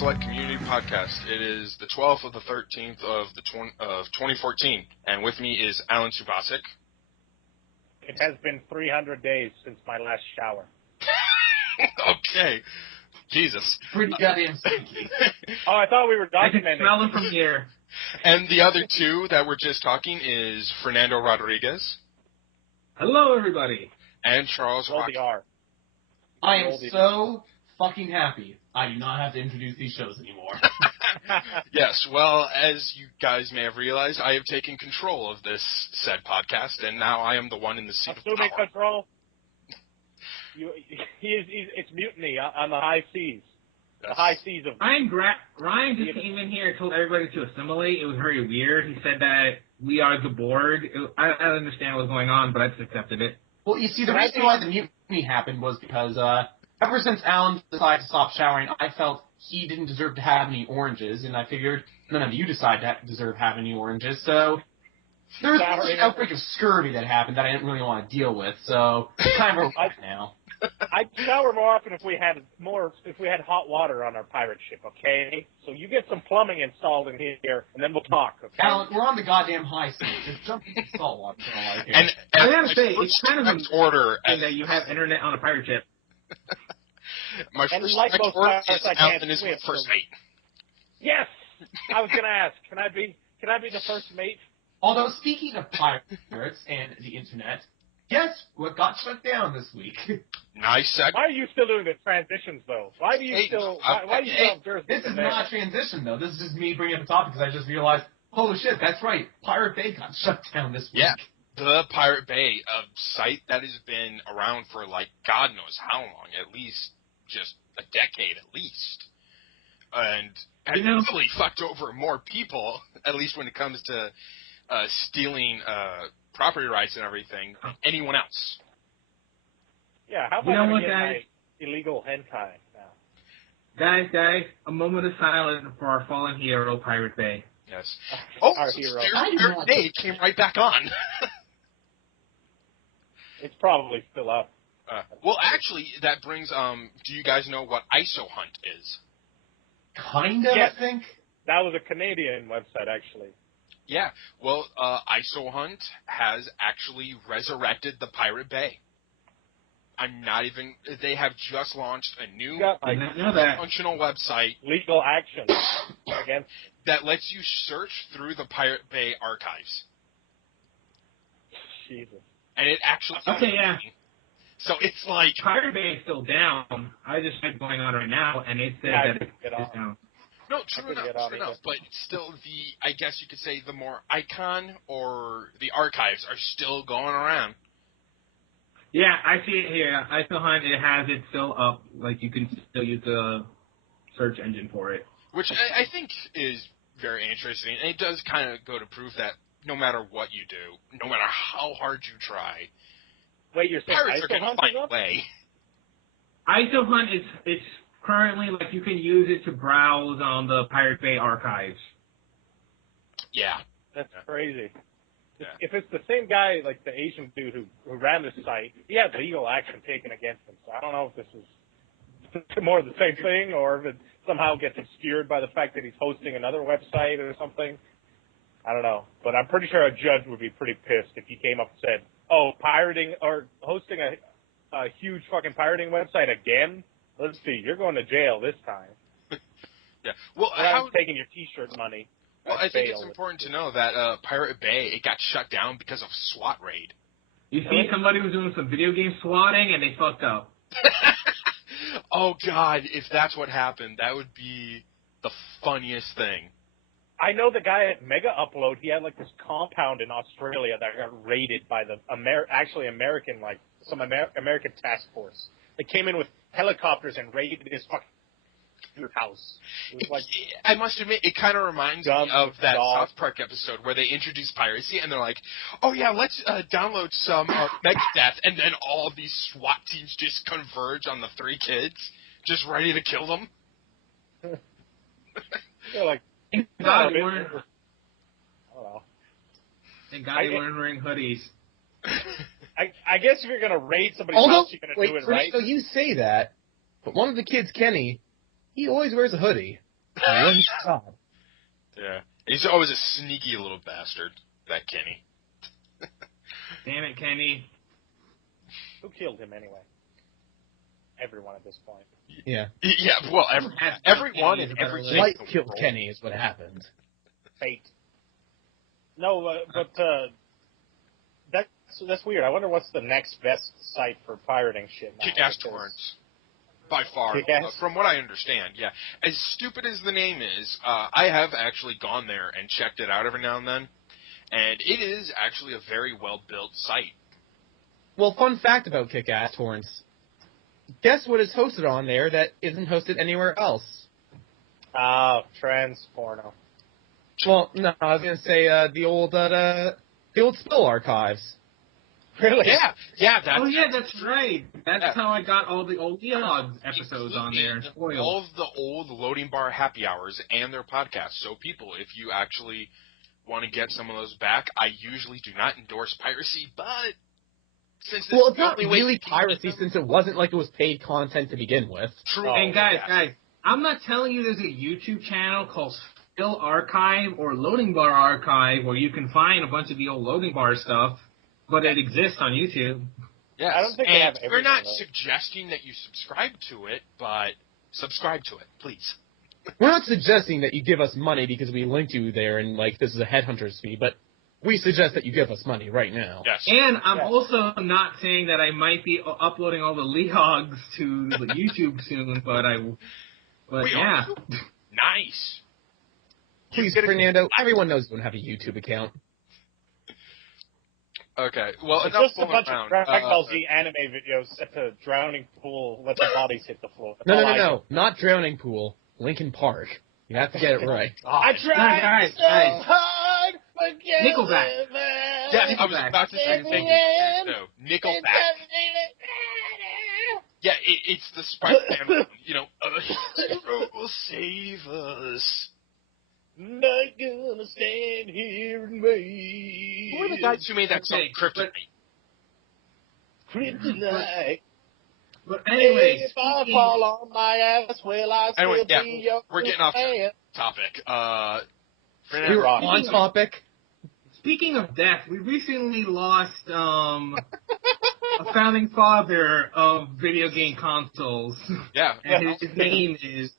Select Community Podcast. It is the 12th of the 13th of 2014, and with me is Alan Subasic. It has been 300 days since my last shower. Okay. Jesus. Pretty goddamn stinky. Oh, I thought we were documenting. I can smell them from here. And the other two that were just talking is Fernando Rodriguez. Hello, everybody. And Charles Roll the R. I am so fucking happy I do not have to introduce these shows anymore. Yes, well, as you guys may have realized, I have taken control of this said podcast, and now I am the one in the seat of power. Assuming control. It's mutiny on the high seas. The high seas of... Ryan just came in here and told everybody to assimilate. It was very weird. He said that we are the board. I don't understand what's going on, but I just accepted it. Well, you see, the reason why the mutiny happened was because ever since Alan decided to stop showering, I felt he didn't deserve to have any oranges, and I figured none of you deserve to have any oranges, so there was an outbreak of scurvy that happened that I didn't really want to deal with, so it's kind of right now. I'd shower more often if we had hot water on our pirate ship, okay? So you get some plumbing installed in here, and then we'll talk, okay? Alan, we're on the goddamn high seas. Just jump into salt water. And I gotta say, it's kind of an order that you have internet on a pirate ship. My first order is Alan is first mate. Yes! I was going to ask, can I be the first mate? Although, speaking of pirates and the internet, guess what got shut down this week? Nice segue. Why are you still doing the transitions, though? Why do you still have jurisdiction? This is not a transition, though. This is just me bringing up the topic because I just realized, holy shit, that's right. Pirate Bay got shut down this week. Yeah, the Pirate Bay, a site that has been around for, like, God knows how long, at least just a decade at least. And really fucked over more people, at least when it comes to stealing property rights and everything, anyone else. Yeah, how about I get my illegal hentai now? Guys, a moment of silence for our fallen hero, Pirate Bay. Yes. Our hero. Pirate Bay came right back on. It's probably still up. Well, actually, that brings, do you guys know what ISO Hunt is? Kind of, yes. I think. That was a Canadian website, actually. Yeah, well, ISO Hunt has actually resurrected the Pirate Bay. They have just launched a new functional website. Legal action against that lets you search through the Pirate Bay archives. Jesus. And it actually... Okay, yeah. So it's like... Pirate Bay is still down. I just tried going on right now, and it said that it's down. No, true enough, but still I guess you could say the more icon or the archives are still going around. Yeah, I see it here. ISO Hunt, it has it still up. Like, you can still use the search engine for it. Which I think is very interesting. And it does kind of go to prove that no matter what you do, no matter how hard you try, wait, you're saying pirates are going to find a way. ISO Hunt it's currently, like, you can use it to browse on the Pirate Bay archives. Yeah. That's crazy. Yeah. If it's the same guy, like the Asian dude who ran the site, he had legal action taken against him. So I don't know if this is more of the same thing or if it somehow gets obscured by the fact that he's hosting another website or something. I don't know. But I'm pretty sure a judge would be pretty pissed if he came up and said, oh, pirating or hosting a huge fucking pirating website again? Let's see, you're going to jail this time. Yeah. Well, I'm taking your T-shirt money. Well, I think it's important to know that Pirate Bay, it got shut down because of SWAT raid. You see somebody was doing some video game swatting and they fucked up. Oh, God, if that's what happened, that would be the funniest thing. I know the guy at Mega Upload, he had like this compound in Australia that got raided by the American, like some American task force. They came in with helicopters and raided his fucking house. Like, I must admit, it kind of reminds me of that South Park episode where they introduce piracy and they're like, oh yeah, let's download some Megadeth, and then all of these SWAT teams just converge on the three kids, just ready to kill them. They're like, Thank God they weren't wearing hoodies. I guess if you're going to raid somebody's house, you're going to do it right. So you say that, but one of the kids, Kenny, he always wears a hoodie. One shot. Yeah. He's always a sneaky little bastard, that Kenny. Damn it, Kenny. Who killed him anyway? Everyone at this point. Yeah. Yeah, well, everyone and everything. Light killed Kenny is what happened. Fate. No, but that's weird. I wonder what's the next best site for pirating shit now. Kick-Ass Torrents. By far. Kick-Ass? From what I understand, yeah. As stupid as the name is, I have actually gone there and checked it out every now and then. And it is actually a very well-built site. Well, fun fact about Kick-Ass Torrents. Guess what is hosted on there that isn't hosted anywhere else? Trans porno. Well, no, I was going to say the old Spill archives. Really? Yeah. That's right. That's how I got all the old Eog episodes on there. All of the old Loading Bar happy hours and their podcasts. So people, if you actually want to get some of those back, I usually do not endorse piracy, but since this Well, it's not really piracy since it wasn't like it was paid content to begin with. True. And guys, I'm not telling you there's a YouTube channel called Spill Archive or Loading Bar Archive where you can find a bunch of the old Loading Bar stuff, but it exists on YouTube. Yes. I don't think they have everything. We're not though. suggesting that you subscribe to it, but subscribe to it, please. We're not suggesting that you give us money because we linked you there and, like, this is a headhunter's fee, but we suggest that you give us money right now. Yes. And I'm also not saying that I might be uploading all the Leogs to the YouTube soon, but yeah. Nice. Please, Fernando, everyone knows you don't have a YouTube account. Okay, well, It's enough just a bunch of Dragon Ball Z anime videos at the drowning pool, let the bodies hit the floor. That's all I do. No, not Drowning Pool, Lincoln Park. You have to get it right. I tried Guys. hard, but Nickelback. Yes, I was about to say the same thing. No, Nickelback. Yeah, it's the Spider-Man, a hero will save us. Not gonna stand here and wait. Who are the guys who made that song, Kryptonite? Kryptonite. But anyway, If I fall on my ass, will I still be your we're getting off fan? topic. We were on topic. Speaking of death, we recently lost a founding father of video game consoles. Yeah. And his name is...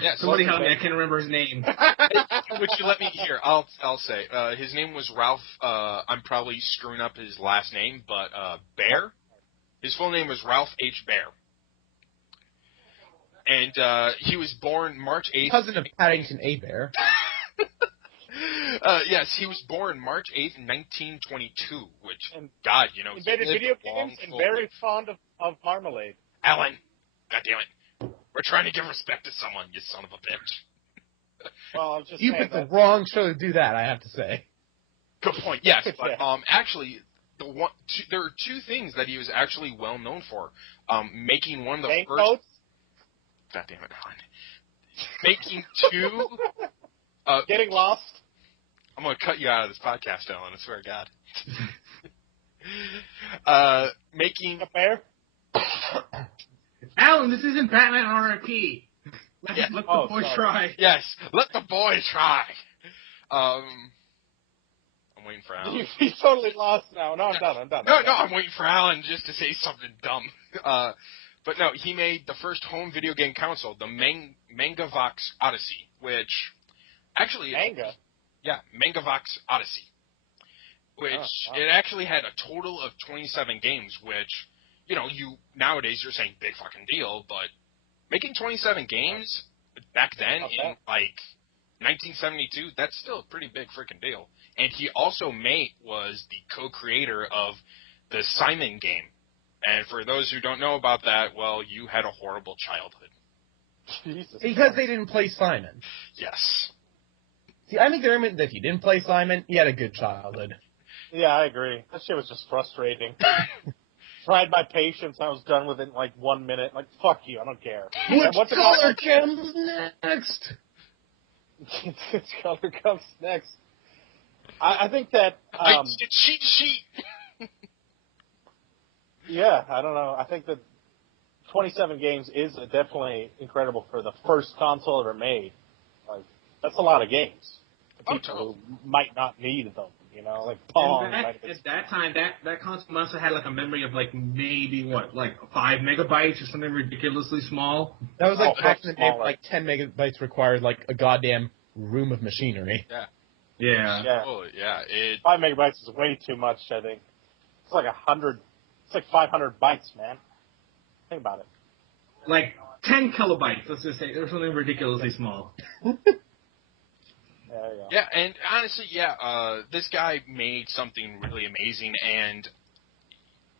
Yes. Somebody help me, I can't remember his name. Would you let me hear? I'll say. His name was Ralph. I'm probably screwing up his last name, but Baer. His full name was Ralph H. Baer. And he was born March 8th. Cousin of Paddington A. Bear. Yes, he was born March 8th, 1922, which, And God, invented video games and very fond of marmalade. Alan, God damn it. We're trying to give respect to someone, you son of a bitch. Well, I was just You saying picked the that. wrong show to do that, I have to say. Good point. Yes, but Yeah. actually, there are two things that he was actually well known for. Making one of the Bank first. notes? God damn it, Alan. Making two. Getting lost? I'm gonna cut you out of this podcast, Alan. I swear to God. Making. A bear? Alan, this isn't Batman RIP. Let the boy sorry. try. Yes, let the boy try. I'm waiting for Alan. He's totally lost now. No, I'm done. No, I'm waiting for Alan just to say something dumb. But no, he made the first home video game console, the Mangavox Odyssey, which actually... Manga? Yeah, Mangavox Odyssey. Which, it actually had a total of 27 games, which, nowadays you're saying big fucking deal, but making 27 games back then in, 1972, that's still a pretty big freaking deal. And he also was the co-creator of the Simon game. And for those who don't know about that, well, you had a horrible childhood. Jesus Because Christ. they didn't play Simon. Yes. See, I make the argument that if you didn't play Simon, you had a good childhood. Yeah, I agree. That shit was just frustrating. Tried my patience, I was done within 1 minute. Fuck you, I don't care. Which color comes next? Which color comes next? I think that, Cheat sheet! yeah, I don't know. I think that 27 games is definitely incredible for the first console ever made. Like, that's a lot of games for people who might not need them. You know, like Pong. At that time, that console must have had like a memory of like maybe 5 megabytes or something ridiculously small. That was like back in the day, smaller. like 10 megabytes required like a goddamn room of machinery. Yeah. Yeah. Oh, yeah. 5 megabytes is way too much, I think. It's like 100. It's like 500 bytes, man. Think about it. Like 10 kilobytes, let's just say. There's something ridiculously small. There you go. Yeah, and honestly, this guy made something really amazing, and,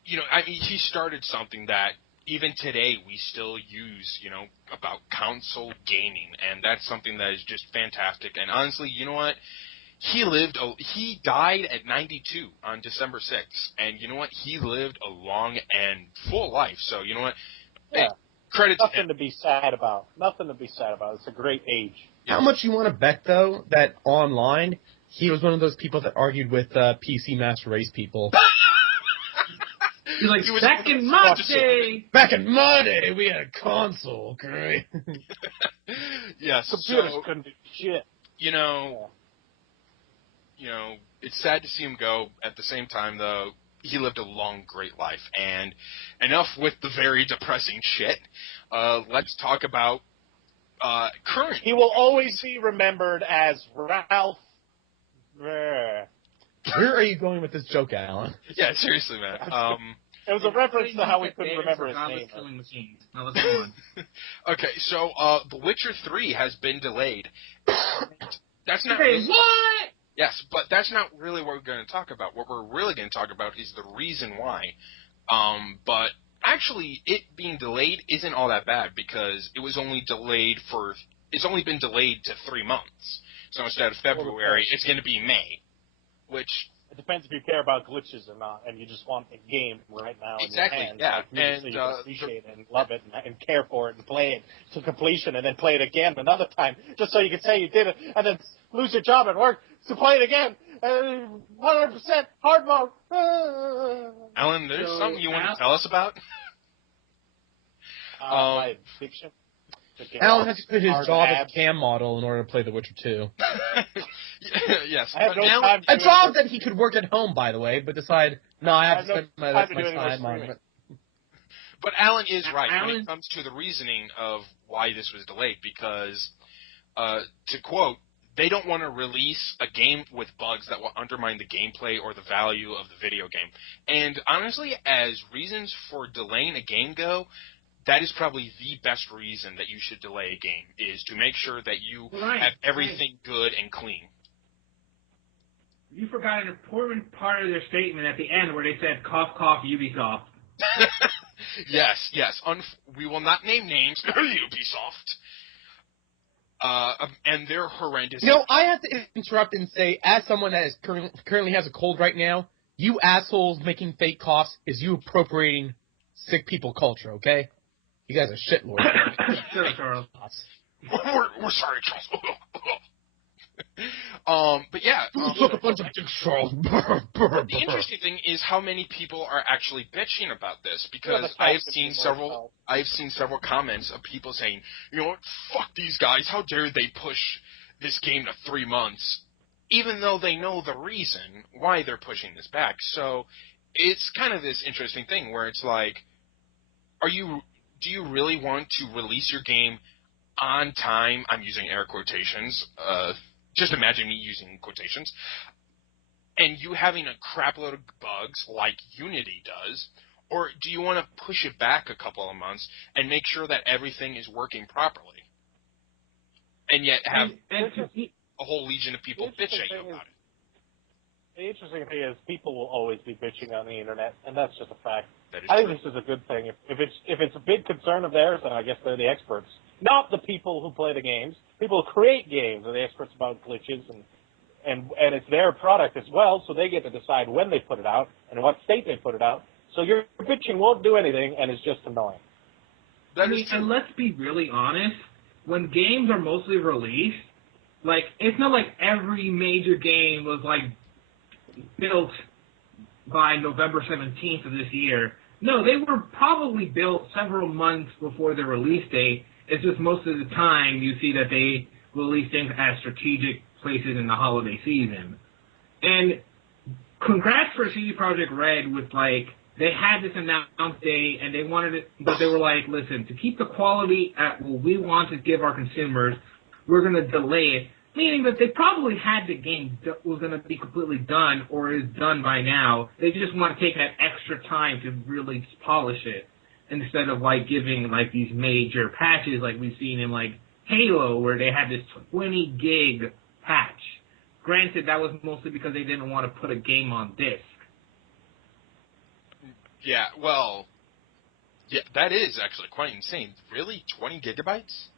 you know, I mean, he started something that even today we still use, you know, about console gaming, and that's something that is just fantastic, and honestly, you know what? He died at 92 on December 6th, and you know what? He lived a long and full life, so you know what? Yeah. Credit to him. Nothing to be sad about. Nothing to be sad about. It's a great age. How much you want to bet, though, that online he was one of those people that argued with PC Master Race people? He's like, back in my day! Back in my day, we had a console, okay? Yes, Computers so, couldn't do shit. you know, it's sad to see him go. At the same time, though, he lived a long, great life. And enough with the very depressing shit. Let's talk about current. He will always be remembered as Ralph. Where Where are you going with this joke, Alan? Yeah, seriously, man. It was a reference to how we couldn't remember his name. Killing machines. Now let's go on. Okay, so The Witcher 3 has been delayed. That's not. Hey, what? Yes, but that's not really what we're going to talk about. What we're really going to talk about is the reason why. But actually, it being delayed isn't all that bad because it was only delayed for. It's only been delayed to 3 months. So instead of February, it's going to be May, which. It depends if you care about glitches or not, and you just want a game right now Exactly, in your hands, yeah. like me, And, so you can appreciate it and love it and care for it and play it to completion and then play it again another time, just so you can say you did it, and then lose your job at work to play it again. 100% hard mode. Alan, there's something you want to tell us about? My addiction. Alan has to quit his Hard job as abs. a cam model in order to play The Witcher 2. Yes. I have no Alan- time to A do job it. that he could work at home, by the way, but decided, no, I have to spend my time to do my any more time on streaming. it. But Alan is right when Alan- it comes to the reasoning of why this was delayed, because, to quote, they don't want to release a game with bugs that will undermine the gameplay or the value of the video game. And honestly, as reasons for delaying a game go, that is probably the best reason that you should delay a game, is to make sure that you have everything good and clean. You forgot an important part of their statement at the end where they said, cough, cough, Ubisoft. Yes. We will not name names. Ubisoft. And they're horrendous. You know, I have to interrupt and say, as someone that is currently has a cold right now, you assholes making fake coughs is you appropriating sick people culture, okay? You guys are shitlords. Sure, Charles. We're sorry, Charles. But yeah. Look, a bunch of dicks, Charles. The interesting thing is how many people are actually bitching about this, because I've seen several comments of people saying, you know what, fuck these guys, how dare they push this game to 3 months, even though they know the reason why they're pushing this back. So it's kind of this interesting thing where it's like, do you really want to release your game on time? I'm using air quotations. Just imagine me using quotations. And you having a crapload of bugs like Unity does, or do you want to push it back a couple of months and make sure that everything is working properly? And yet have a whole legion of people bitch at you about it. The interesting thing is people will always be bitching on the internet, and that's just a fact. That is I think true. this is a good thing. If it's a big concern of theirs, then I guess they're the experts. Not the people who play the games. People who create games are the experts about glitches, and it's their product as well, so they get to decide when they put it out and in what state they put it out. So your bitching won't do anything, and it's just annoying. I mean, and let's be really honest, when games are mostly released, like, it's not like every major game was, like, built by November 17th of this year. No, they were probably built several months before the release date. It's just most of the time you see that they release things at strategic places in the holiday season. And congrats for CD Projekt Red with, like, they had this announced day and they wanted it, but they were like, listen, to keep the quality at what we want to give our consumers, we're going to delay it. Meaning that they probably had the game that was going to be completely done or is done by now. They just want to take that extra time to really polish it instead of, like, giving, like, these major patches like we've seen in, like, Halo where they had this 20 gig patch. Granted, that was mostly because they didn't want to put a game on disc. Yeah, well, yeah, that is actually quite insane. Really? 20 gigabytes?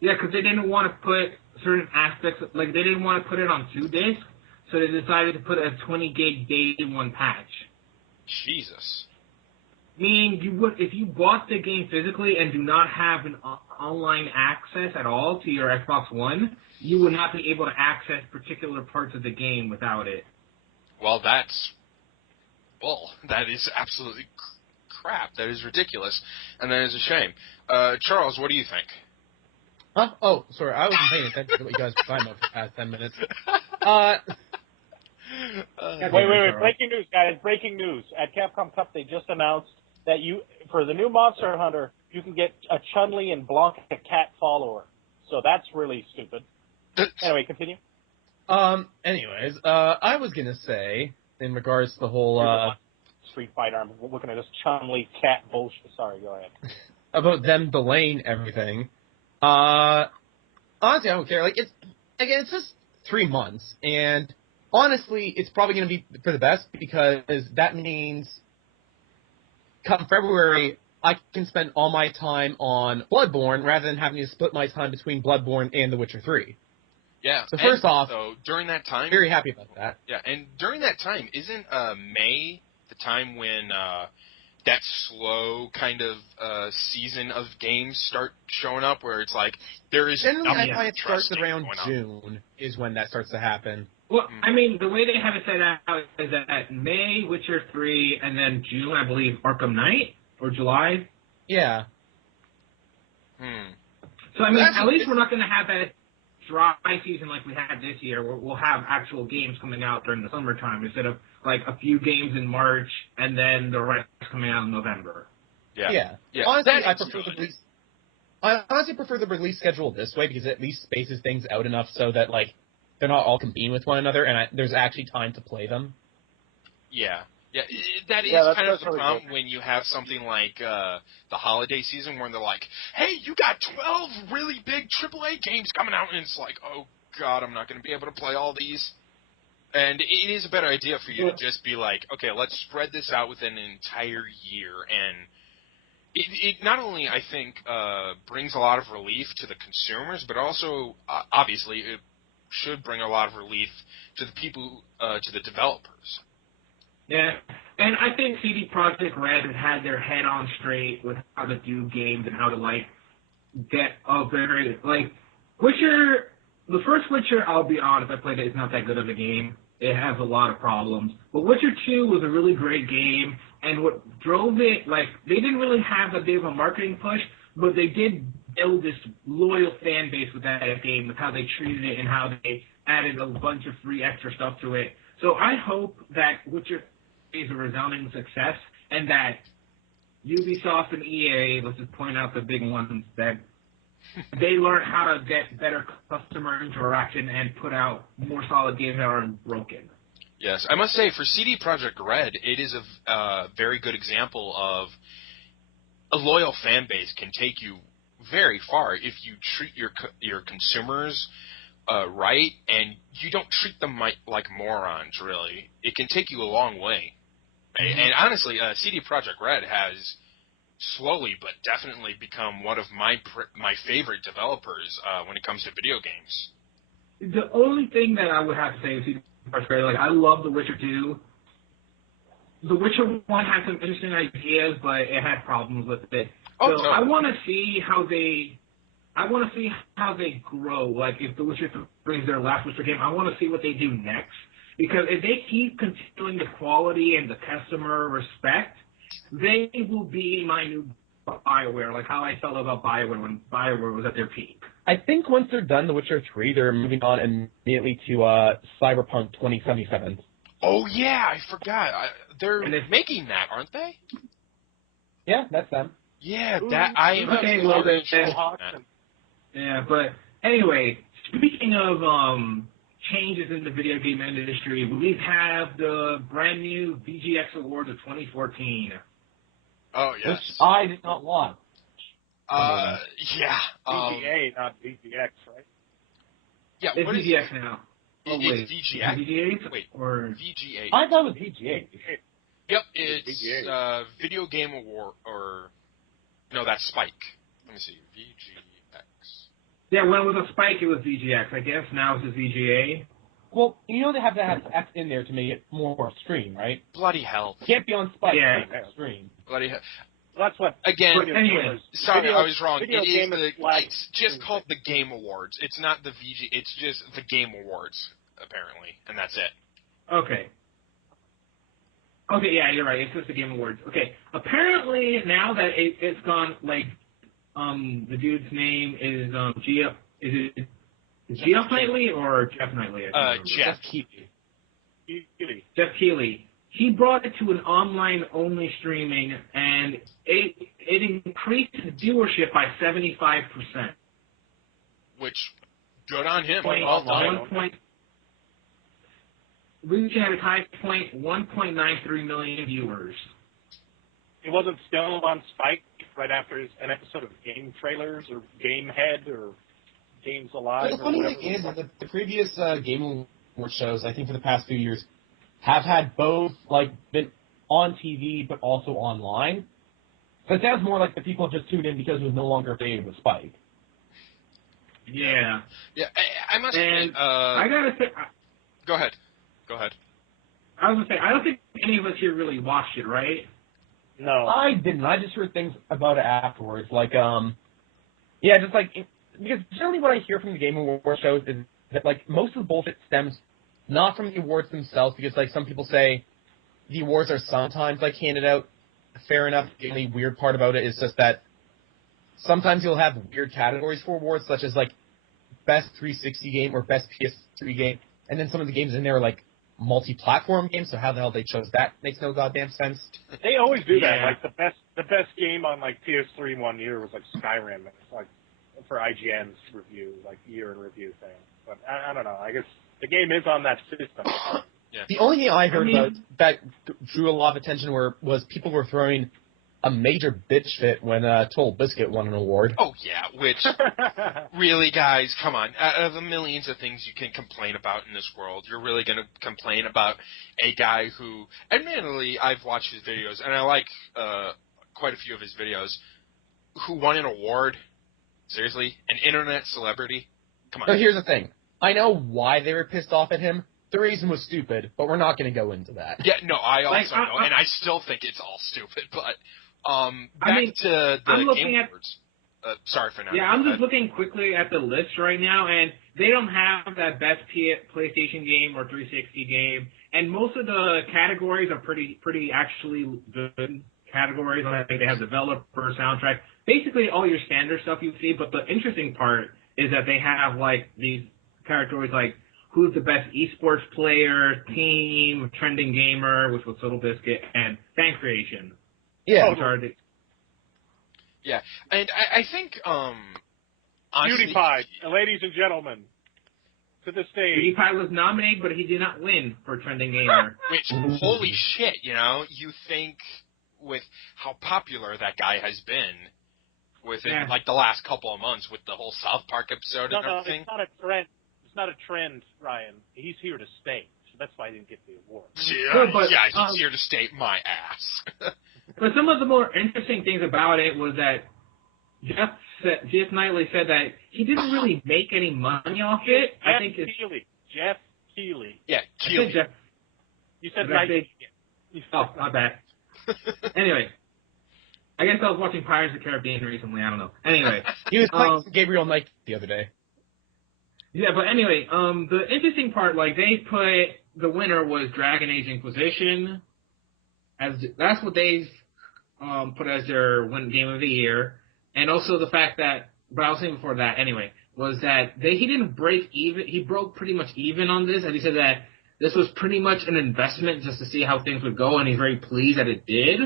Yeah, because they didn't want to put certain aspects, like they didn't want to put it on 2 discs, so they decided to put a 20 gig day one patch. Jesus. Meaning, you would, if you bought the game physically and do not have an online access at all to your Xbox One, you would not be able to access particular parts of the game without it. Well, that is absolutely crap. That is ridiculous, and that is a shame. Charles, what do you think? Huh? Oh, sorry, I wasn't paying attention to what you guys were talking about for the past 10 minutes. Wait. Breaking news, guys. Breaking news. At Capcom Cup, they just announced that for the new Monster Hunter, you can get a Chun-Li and Blanca cat follower. So that's really stupid. Anyway, continue. Anyways, I was gonna say, in regards to the whole, Street Fighter, I'm looking at this Chun-Li cat bullshit. Sorry, go ahead. about them delaying everything, honestly, I don't care. Like, it's just 3 months, and honestly, it's probably gonna be for the best, because that means come February, I can spend all my time on Bloodborne rather than having to split my time between Bloodborne and The Witcher 3. Yeah. So first off, so during that time, very happy about that. Yeah, and during that time, isn't May the time when that slow kind of season of games start showing up, where it's like there is generally nothing I find it starts interesting around going on? June is when that starts to happen. Well, I mean, the way they have it set out is that May, Witcher 3, and then June, I believe, Arkham Knight, or July. Yeah. So, I mean, at least we're not going to have that dry season like we had this year, where we'll have actual games coming out during the summertime instead of, like, a few games in March and then the rest coming out in November. Yeah. Honestly, I honestly prefer the release schedule this way, because it at least spaces things out enough so that, like, they're not all competing with one another, and there's actually time to play them. Yeah. Yeah, that is kind of the problem when you have something like the holiday season, where they're like, hey, you got 12 really big AAA games coming out, and it's like, oh, God, I'm not going to be able to play all these. And it is a better idea for you to just be like, okay, let's spread this out within an entire year. And it not only, I think, brings a lot of relief to the consumers, but also, obviously, it should bring a lot of relief to the people, to the developers. Yeah, and I think CD Projekt Red has had their head on straight with how to do games and how to, like, get a very, like, Witcher, the first Witcher, I'll be honest, I played it, it's not that good of a game. It has a lot of problems. But Witcher 2 was a really great game, and what drove it, like, they didn't really have a big of a marketing push, but they did build this loyal fan base with that game, with how they treated it and how they added a bunch of free extra stuff to it. So I hope that Witcher is a resounding success, and that Ubisoft and EA, let's just point out the big ones, that they learn how to get better customer interaction and put out more solid games that aren't broken. Yes, I must say, for CD Projekt Red, it is a very good example of a loyal fan base can take you very far if you treat your consumers right, and you don't treat them like morons, really. It can take you a long way. Mm-hmm. And honestly, CD Projekt Red has slowly but definitely become one of my favorite developers when it comes to video games. The only thing that I would have to say is CD Projekt Red, like, I love The Witcher 2. The Witcher 1 had some interesting ideas, but it had problems with it. So I want to see how they grow. Like, if The Witcher 3 is their last Witcher game, I want to see what they do next. Because if they keep continuing the quality and the customer respect, they will be my new BioWare, like how I felt about BioWare when BioWare was at their peak. I think once they're done The Witcher 3, they're moving on immediately to Cyberpunk 2077. Oh yeah, I forgot. They're And making that, aren't they? Yeah, that's them. Yeah, that I am. Okay, very well, then- interested in that. Yeah, but anyway, speaking of changes in the video game industry, we have the brand new VGX Awards of 2014. Oh yes. Which I did not want. Yeah. VGA, not VGX, right? Yeah. It's What is VGX it? now. It's VGX. VGA? Wait. Or VGA. I thought it was VGA. Yep, it's VGA. Video Game Award, or no, that's Spike. Let me see, VGX. yeah, when it was a Spike, it was VGX. I guess now it's just VGA. Well, you know they have to have X in there to make it more stream, right? Bloody hell! It can't be on Spike. Yeah. Stream. Bloody hell! That's what. Again, But anyway, sorry, I was wrong. Video It is Game Flag. it's just called the Game Awards. It's not the VG. It's just the Game Awards, apparently, and that's it. Okay. Okay, yeah, you're right. It's just the Game Awards. Okay, apparently now that it's gone, like, the dude's name is Geoff. Is it Geoff Knightley or Jeff Knightley? I can't remember. Jeff. Jeff Keighley. He brought it to an online-only streaming, and it increased his viewership by 75%. Which, good on him. Point Well done. Reaching at its highest point, 1.93 million viewers. He wasn't still on Spike right after an episode of Game Trailers or Game Head or Games Alive. But the or funny whatever. thing is that the previous Game Award shows, I think for the past few years, have had both been on TV but also online. So it sounds more like the people just tuned in because it was no longer affiliated with Spike. Yeah. Yeah, I must And admit, I gotta say, Go ahead. Go ahead. I was gonna say, I don't think any of us here really watched it, right? No. I didn't. I just heard things about it afterwards. Because generally what I hear from the Game Award shows is that, most of the bullshit stems not from the awards themselves, because, some people say the awards are sometimes, handed out. Fair enough. The only weird part about it is just that sometimes you'll have weird categories for awards, such as, Best 360 Game or Best PS3 Game, and then some of the games in there are, multi-platform games, so how the hell they chose that makes no goddamn sense. They always do that. Yeah. The best game on PS3 one year was Skyrim. It's for IGN's review, year in review thing. But I don't know. I guess the game is on that system. Yeah. The only thing I heard about that drew a lot of attention was people were throwing a major bitch fit when Total Biscuit won an award. Oh yeah, which really, guys, come on. Out of the millions of things you can complain about in this world, you're really going to complain about a guy who, admittedly, I've watched his videos and I like quite a few of his videos, who won an award. Seriously, an internet celebrity. Come on. So here's the thing. I know why they were pissed off at him. The reason was stupid, but we're not going to go into that. Yeah, no, I also know, and I still think it's all stupid. But to the Game Awards. Sorry for now. Yeah, I'm just looking quickly at the list right now, and they don't have that best PlayStation game or 360 game, and most of the categories are pretty actually good categories. I think they have developer, soundtrack, basically all your standard stuff you see. But the interesting part is that they have these categories like who's the best esports player, team, trending gamer, which was Total Biscuit, and fan creation. Yeah. Yeah, and I think, honestly, PewDiePie, ladies and gentlemen, to the stage. PewDiePie was nominated, but he did not win for trending gamer. Which, holy shit, you think with how popular that guy has been within, the last couple of months with the whole South Park episode and everything. It's not a trend. It's not a trend, Ryan. He's here to stay. So that's why he didn't get the award. Yeah, he's here to stay my ass. But some of the more interesting things about it was that Jeff Knightley said that he didn't really make any money off it. Jeff Keighley. Yeah, Keighley. You said Knightley. Oh, not bad. Anyway, I guess I was watching Pirates of the Caribbean recently. I don't know. Anyway, He was playing Gabriel Knight the other day. yeah, but anyway, the interesting part, they put the winner was Dragon Age Inquisition. That's what they put as their game of the year, and also the fact that, but I was saying before that anyway, was that he didn't break even. He broke pretty much even on this, and he said that this was pretty much an investment just to see how things would go, and he's very pleased that it did,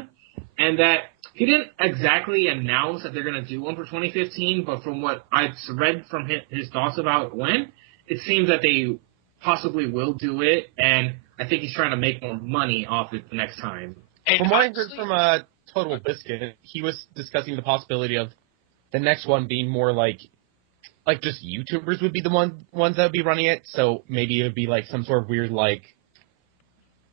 and that he didn't exactly announce that they're going to do one for 2015, but from what I've read from his thoughts about when, it seems that they possibly will do it, and I think he's trying to make more money off it the next time. And from what I heard from Total Biscuit, he was discussing the possibility of the next one being more like just YouTubers would be the ones that would be running it, so maybe it would be like some sort of weird, like,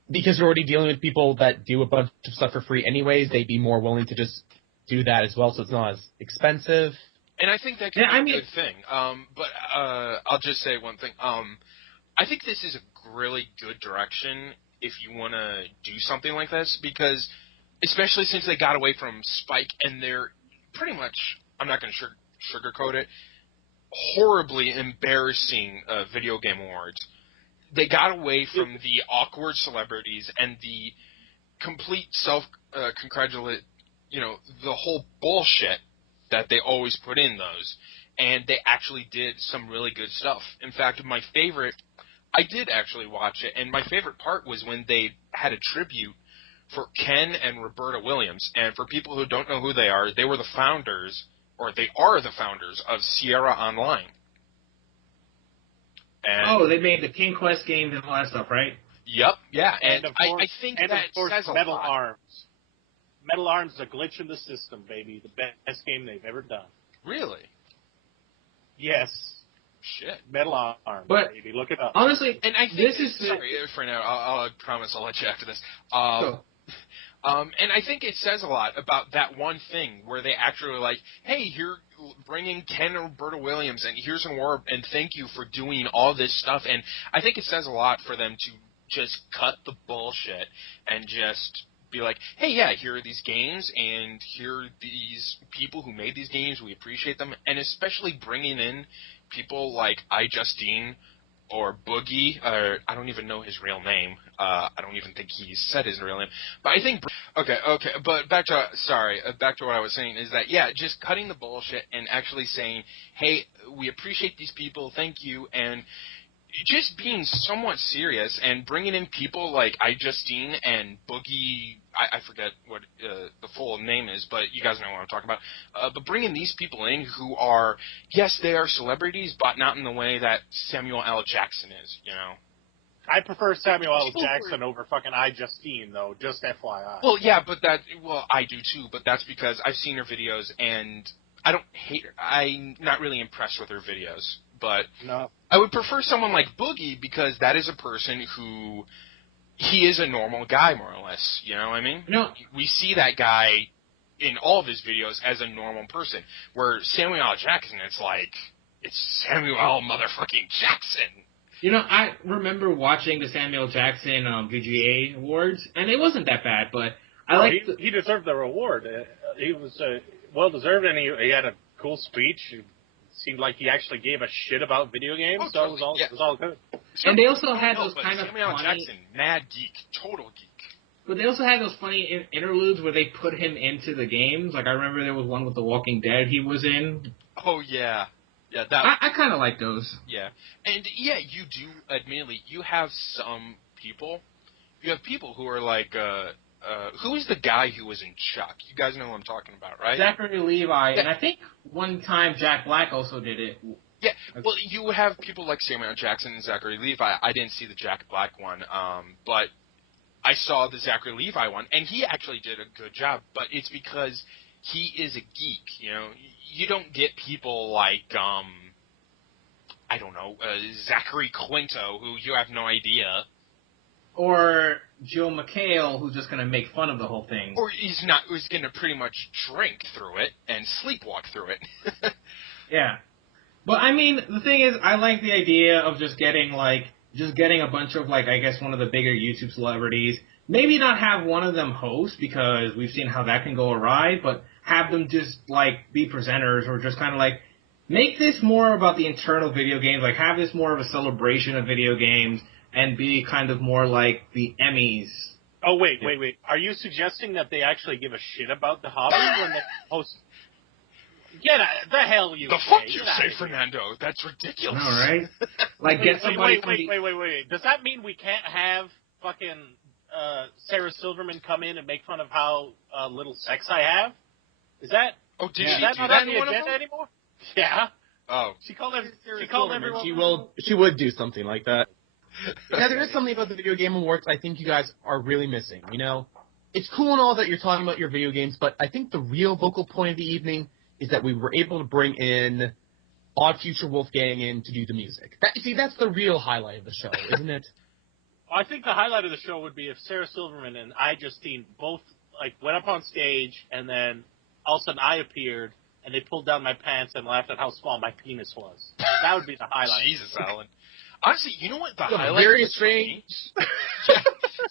because you're already dealing with people that do a bunch of stuff for free anyways, they'd be more willing to just do that as well, so it's not as expensive. And I think that could be a good thing. But I'll just say one thing. I think this is a really good direction if you want to do something like this, because especially since they got away from Spike and they're pretty much, I'm not going to sugarcoat it, horribly embarrassing video game awards. They got away from the awkward celebrities and the complete self-congratulate, the whole bullshit that they always put in those. And they actually did some really good stuff. In fact, I did actually watch it, and my favorite part was when they had a tribute for Ken and Roberta Williams. And for people who don't know who they are, they were the founders, or they are the founders of Sierra Online. And they made the King Quest games and all that stuff, right? Yep, yeah, and of course, I think and that of course, says a Metal lot. Arms. Metal Arms is a glitch in the system, baby. The best game they've ever done. Really? Yes. Shit. Metal Arms, but baby. Look it up. Honestly, and I think this is... Sorry, for now, I promise I'll let you after this. Go. And I think it says a lot about that one thing where they actually like, hey, you're bringing Ken and Roberta Williams, and here's an award, and thank you for doing all this stuff. And I think it says a lot for them to just cut the bullshit and just be like, hey, yeah, here are these games, and here are these people who made these games. We appreciate them, and especially bringing in people like iJustine or Boogie, I don't even know his real name. I don't even think he said his real name. But I think, okay, but back to what I was saying is that, yeah, just cutting the bullshit and actually saying, hey, we appreciate these people, thank you, and just being somewhat serious and bringing in people like iJustine and Boogie, I forget what the full name is, but you guys know what I'm talking about. But bringing these people in who are, yes, they are celebrities, but not in the way that Samuel L. Jackson is, I prefer Samuel L. Jackson over fucking iJustine, though, just FYI. Well, yeah, I do too, but that's because I've seen her videos and I don't hate her. I'm not really impressed with her videos. But no. I would prefer someone like Boogie because that is a person who, he is a normal guy, more or less. You know what I mean? No. We see that guy in all of his videos as a normal person. Where Samuel L. Jackson, it's Samuel L. motherfucking Jackson. I remember watching the Samuel Jackson VGA awards, and it wasn't that bad, but he deserved the reward. He was well-deserved, and he had a cool speech. Seemed like he actually gave a shit about video games, so it was all good. And they also had those kind of Samuel funny... Jackson, mad geek, total geek. But they also had those funny interludes where they put him into the games. Like, I remember there was one with The Walking Dead he was in. Oh, yeah. Yeah, I kind of like those. Yeah. And, yeah, you do, admittedly, you have some people. You have people who are like, who is the guy who was in Chuck? You guys know who I'm talking about, right? Zachary Levi, yeah. And I think one time Jack Black also did it. Yeah, well, you have people like Samuel Jackson and Zachary Levi. I didn't see the Jack Black one, but I saw the Zachary Levi one, and he actually did a good job, but it's because he is a geek, You don't get people like, I don't know, Zachary Quinto, who you have no idea. Or Joe McHale, who's just going to make fun of the whole thing. Or who's going to pretty much drink through it and sleepwalk through it. Yeah. But, I mean, the thing is, I like the idea of just getting a bunch of, I guess one of the bigger YouTube celebrities. Maybe not have one of them host, because we've seen how that can go awry, but have them just, be presenters, or just kind of, make this more about the internal video games, have this more of a celebration of video games, and be kind of more like the Emmys Oh, wait. Are you suggesting that they actually give a shit about the hobby when they post... Get out, the hell you The say. fuck you Get out say, of here. Fernando? That's ridiculous. All right. Like, get somebody. Wait. Does that mean we can't have fucking Sarah Silverman come in and make fun of how little sex I have? Is that... Oh, did Is she that do not that on in the one of agenda them? anymore? Yeah. Oh. She called everyone... She would do something like that. Yeah, there is something about the Video Game Awards I think you guys are really missing. You know, it's cool and all that you're talking about your video games, but I think the real vocal point of the evening is that we were able to bring in Odd Future Wolfgang in to do the music. That's the real highlight of the show, isn't it? I think the highlight of the show would be if Sarah Silverman and I Justine both went up on stage and then all of a sudden I appeared and they pulled down my pants and laughed at how small my penis was. That would be the highlight. Jesus, Alan. Honestly, you know what the Yeah, highlight very is for me? strange.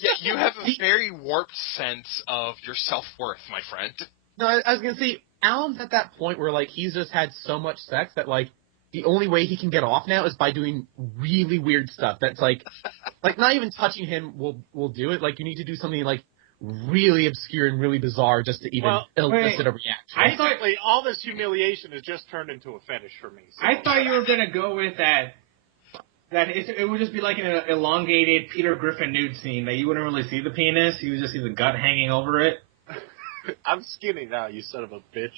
Yeah, you have a very warped sense of your self-worth, my friend. No, I was going to say, Alan's at that point where, like, he's just had so much sex that, like, the only way he can get off now is by doing really weird stuff. That's, like not even touching him will do it. Like, you need to do something, like, really obscure and really bizarre just to even elicit a reaction. Basically, all this humiliation has just turned into a fetish for me. So. I thought you were gonna go with that. That it would just be like an elongated Peter Griffin nude scene that you wouldn't really see the penis. You would just see the gut hanging over it. I'm skinny now, you son of a bitch.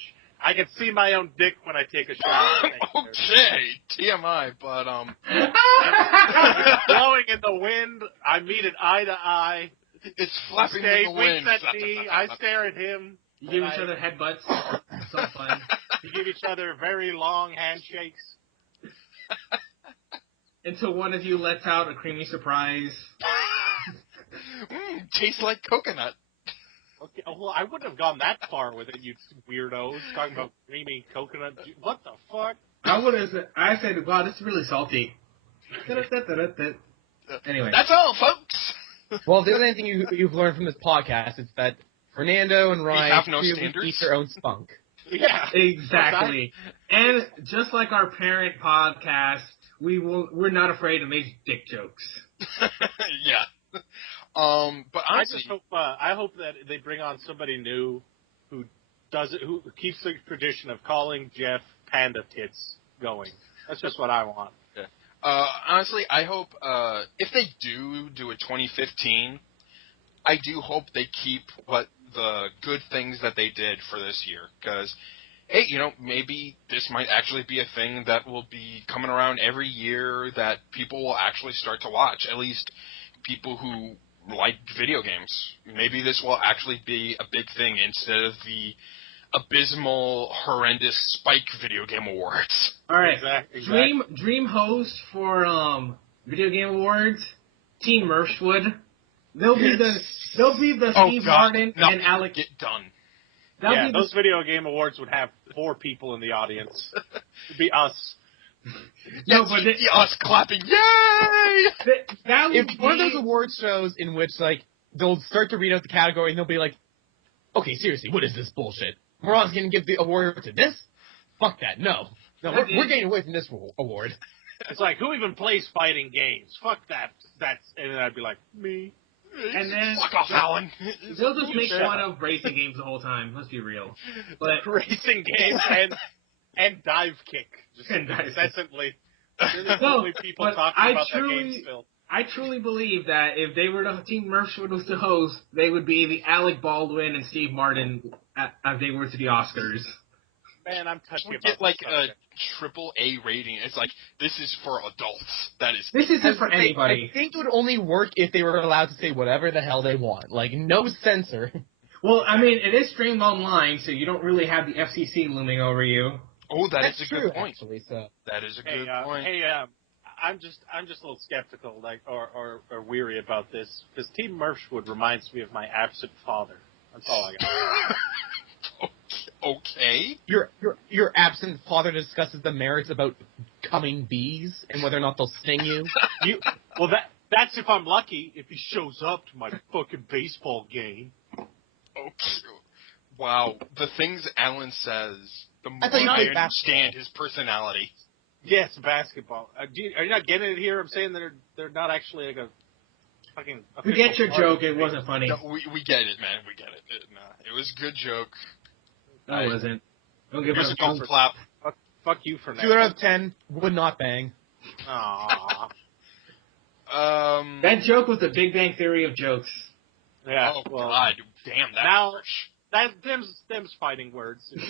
I can see my own dick when I take a shower. Okay, TMI, but It's blowing in the wind. I meet it eye to eye. it's flapping in the wind. Winks at me. I stare at him. You give each other headbutts. So fun. We give each other very long handshakes. Until one of you lets out a creamy surprise. Tastes like coconut. Okay, well, I wouldn't have gone that far with it, you weirdos. Talking about creamy coconut juice. What the fuck? I said, wow, this is really salty. Anyway. That's all, folks. Well, if there's anything you've learned from this podcast, it's that Fernando and Ryan have no really standards. eat their own spunk. Yeah. Exactly. And just like our parent podcast, we're not afraid to make dick jokes. Yeah. But honestly, I hope that they bring on somebody new who keeps the tradition of calling Jeff Panda Tits going. That's just what I want. Yeah. Honestly, I hope if they do a 2015, I do hope they keep the good things that they did for this year. Because, hey, maybe this might actually be a thing that will be coming around every year that people will actually start to watch. At least people who like video games. Maybe this will actually be a big thing instead of the abysmal, horrendous Spike Video Game Awards. All right, Exactly. Dream host for Video Game Awards, Team Mershwood. They'll be the Steve Martin and Alec. Get done. Yeah, those Video Game Awards would have 4 people in the audience. It'd be us. No, but us clapping, yay! That would It's one of those award shows in which, like, they'll start to read out the category and they'll be like, okay, seriously, what is this bullshit? We're all going to give the award to this? Fuck that, no. No, we're getting away from this award. It's like, who even plays fighting games? Fuck that. And then I'd be like, me. And then fuck off, Alan. They'll just make fun of racing games the whole time. Let's be real. But racing games and dive kick, just incessantly. There's only people talking about that game still. I truly believe that if they were Team Mershwood was the host, they would be the Alec Baldwin and Steve Martin as they were to the Oscars. Man, I'm touchy We about get like this a AAA rating. It's like, this is for adults. This isn't for anybody. I think it would only work if they were allowed to say whatever the hell they want. Like, no censor. Well, I mean, it is streamed online, so you don't really have the FCC looming over you. Oh, That's a true, good point. actually, so. That is a good point. I'm just a little skeptical, or weary about this, because Team Mershwood reminds me of my absent father. That's all I got. Okay. Your absent father discusses the merits about coming bees and whether or not they'll sting you. Well, that's if I'm lucky. If he shows up to my fucking baseball game. Okay. Wow, the things Alan says, the more I I understand his personality. Yes, basketball. Are you not getting it here? I'm saying they're not actually like a fucking. We get your joke. It wasn't funny. No, we get it, man. We get it. It was a good joke. No, it wasn't. Don't give Here's us a golf clap. Fuck you for 2 out of 10 would not bang. Aww. That joke was the Big Bang Theory of jokes. Yeah. Oh well, God, damn that. Now them's fighting words. If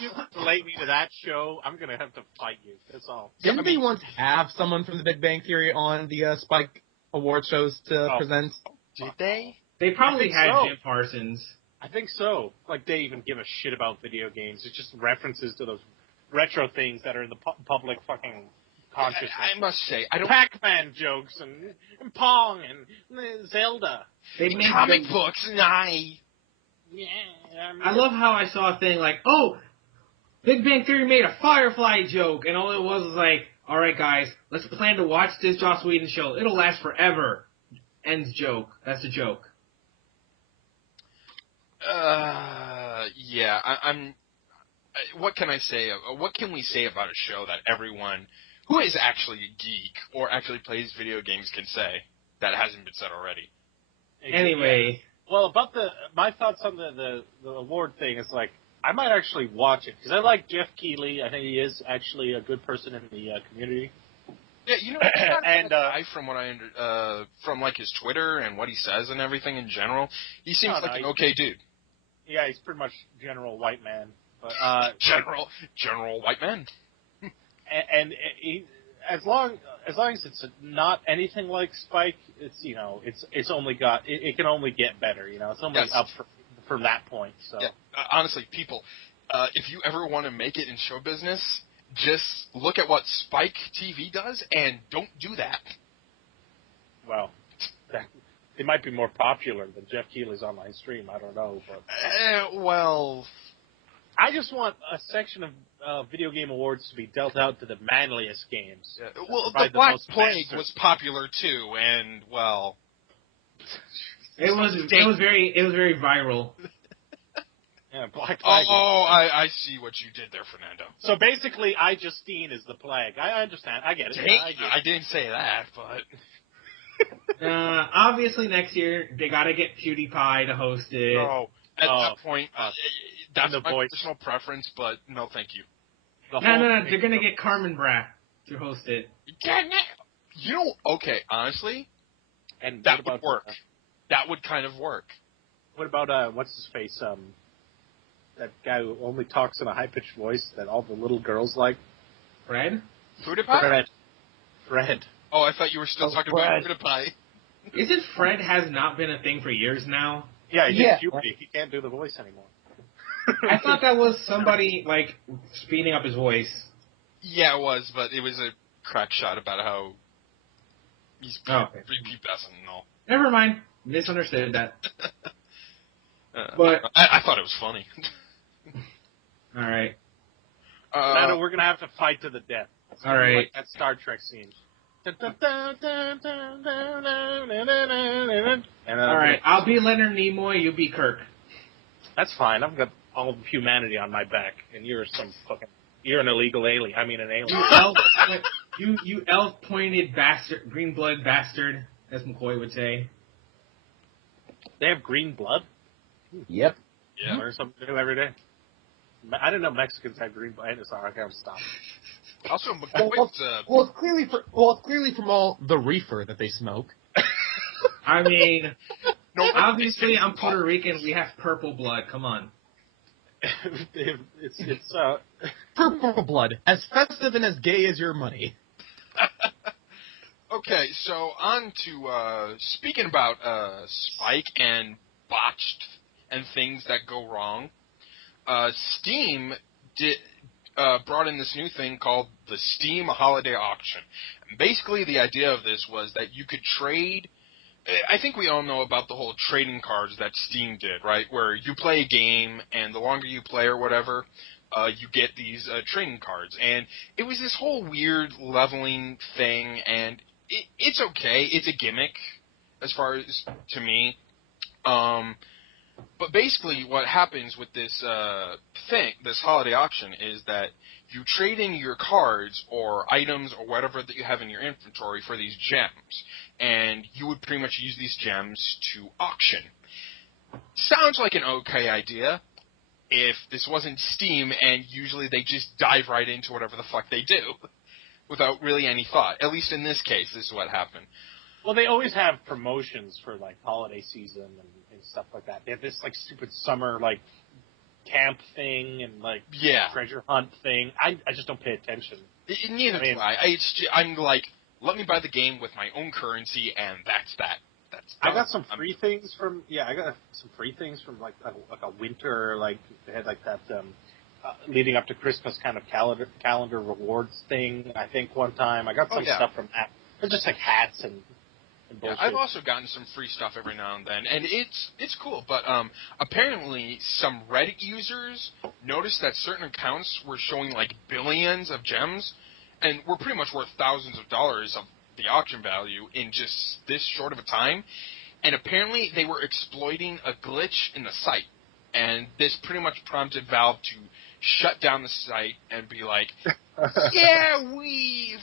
you relate me to that show, I'm gonna have to fight you. That's all. Didn't they once have someone from the Big Bang Theory on the Spike Award shows to present? Did they? They probably had so. Jim Parsons. I think so. Like, they even give a shit about video games. It's just references to those retro things that are in the public fucking consciousness. I must say, I don't. Pac-Man jokes and Pong and Zelda. They made Comic books, nice. Yeah. I love how I saw a thing like, oh, Big Bang Theory made a Firefly joke, and all it was like, all right, guys, let's plan to watch this Joss Whedon show. It'll last forever. Ends joke. That's a joke. Yeah, I'm. What can I say? What can we say about a show that everyone who is actually a geek or actually plays video games can say that hasn't been said already? Anyway. Well, about my thoughts on the award thing is like, I might actually watch it because I like Jeff Keighley. I think he is actually a good person in the community. Yeah, you know, and from what from like his Twitter and what he says and everything in general, he seems like an okay dude. Yeah, he's pretty much general white man. But, general white man. and he, as long as it's not anything like Spike, it's it's only it can only get better. It's only up from that point. So honestly, people, if you ever want to make it in show business, just look at what Spike TV does and don't do that. Well, it might be more popular than Jeff Keighley's online stream. I don't know, but well, I just want a section of video game awards to be dealt out to the manliest games. Well, the Black Plague was popular too, and well, it was very viral. Yeah, Black Plague. I see what you did there, Fernando. So basically, iJustine is the plague. I understand. I get it. I didn't say that, but. Obviously, next year they gotta get PewDiePie to host it. No, at that point, that's my personal preference, but no, thank you. No, they're gonna get Carmen Bratt to host it. Okay, honestly, and that would work. That would kind of work. What about what's his face? That guy who only talks in a high-pitched voice that all the little girls like. Fred? Fred. Oh, I thought you were still talking about PewDiePie. Isn't Fred has not been a thing for years now? Yeah, he did puberty. He can't do the voice anymore. I thought that was somebody, like, speeding up his voice. Yeah, it was, but it was a crack shot about how he's prepubescent and all. Never mind. Misunderstood that. But I thought it was funny. All right. Now we're going to have to fight to the death. All right. Like that Star Trek scene. All right. I'll be Leonard Nimoy. You be Kirk. That's fine. I've got all of humanity on my back, and you're you're an illegal alien. I mean, an alien. You elf-pointed bastard, green blood bastard, as McCoy would say. They have green blood? Yep. Yeah. Learn something new every day. I didn't know Mexicans had green blood. Sorry, I gotta stop. Also, it's clearly from all the reefer that they smoke. I mean, obviously I'm Puerto Rican. We have purple blood. Come on. it's Purple blood, as festive and as gay as your money. Okay, so on to speaking about Spike and botched and things that go wrong. Steam brought in this new thing called the Steam Holiday Auction. And basically, the idea of this was that you could trade. I think we all know about the whole trading cards that Steam did, right? Where you play a game, and the longer you play or whatever, you get these trading cards. And it was this whole weird leveling thing, and it's okay. It's a gimmick, as far as to me. But basically, what happens with this this holiday auction, is that you trade in your cards or items or whatever that you have in your inventory for these gems, and you would pretty much use these gems to auction. Sounds like an okay idea if this wasn't Steam, and usually they just dive right into whatever the fuck they do without really any thought. At least in this case, this is what happened. Well, they always have promotions for, like, holiday season and stuff like that. They have this, like, stupid summer, like, camp thing and, like, treasure hunt thing. I just don't pay attention. Neither do I. I'm like, let me buy the game with my own currency, and that's that. I got some free things from like a winter, like they had like that leading up to Christmas kind of calendar rewards thing. I think one time I got some stuff from that. They're just like hats and bullshit. Yeah, I've also gotten some free stuff every now and then, and it's cool. But apparently, some Reddit users noticed that certain accounts were showing like billions of gems, and were pretty much worth thousands of dollars of the auction value in just this short of a time, and apparently they were exploiting a glitch in the site, and this pretty much prompted Valve to shut down the site and be like,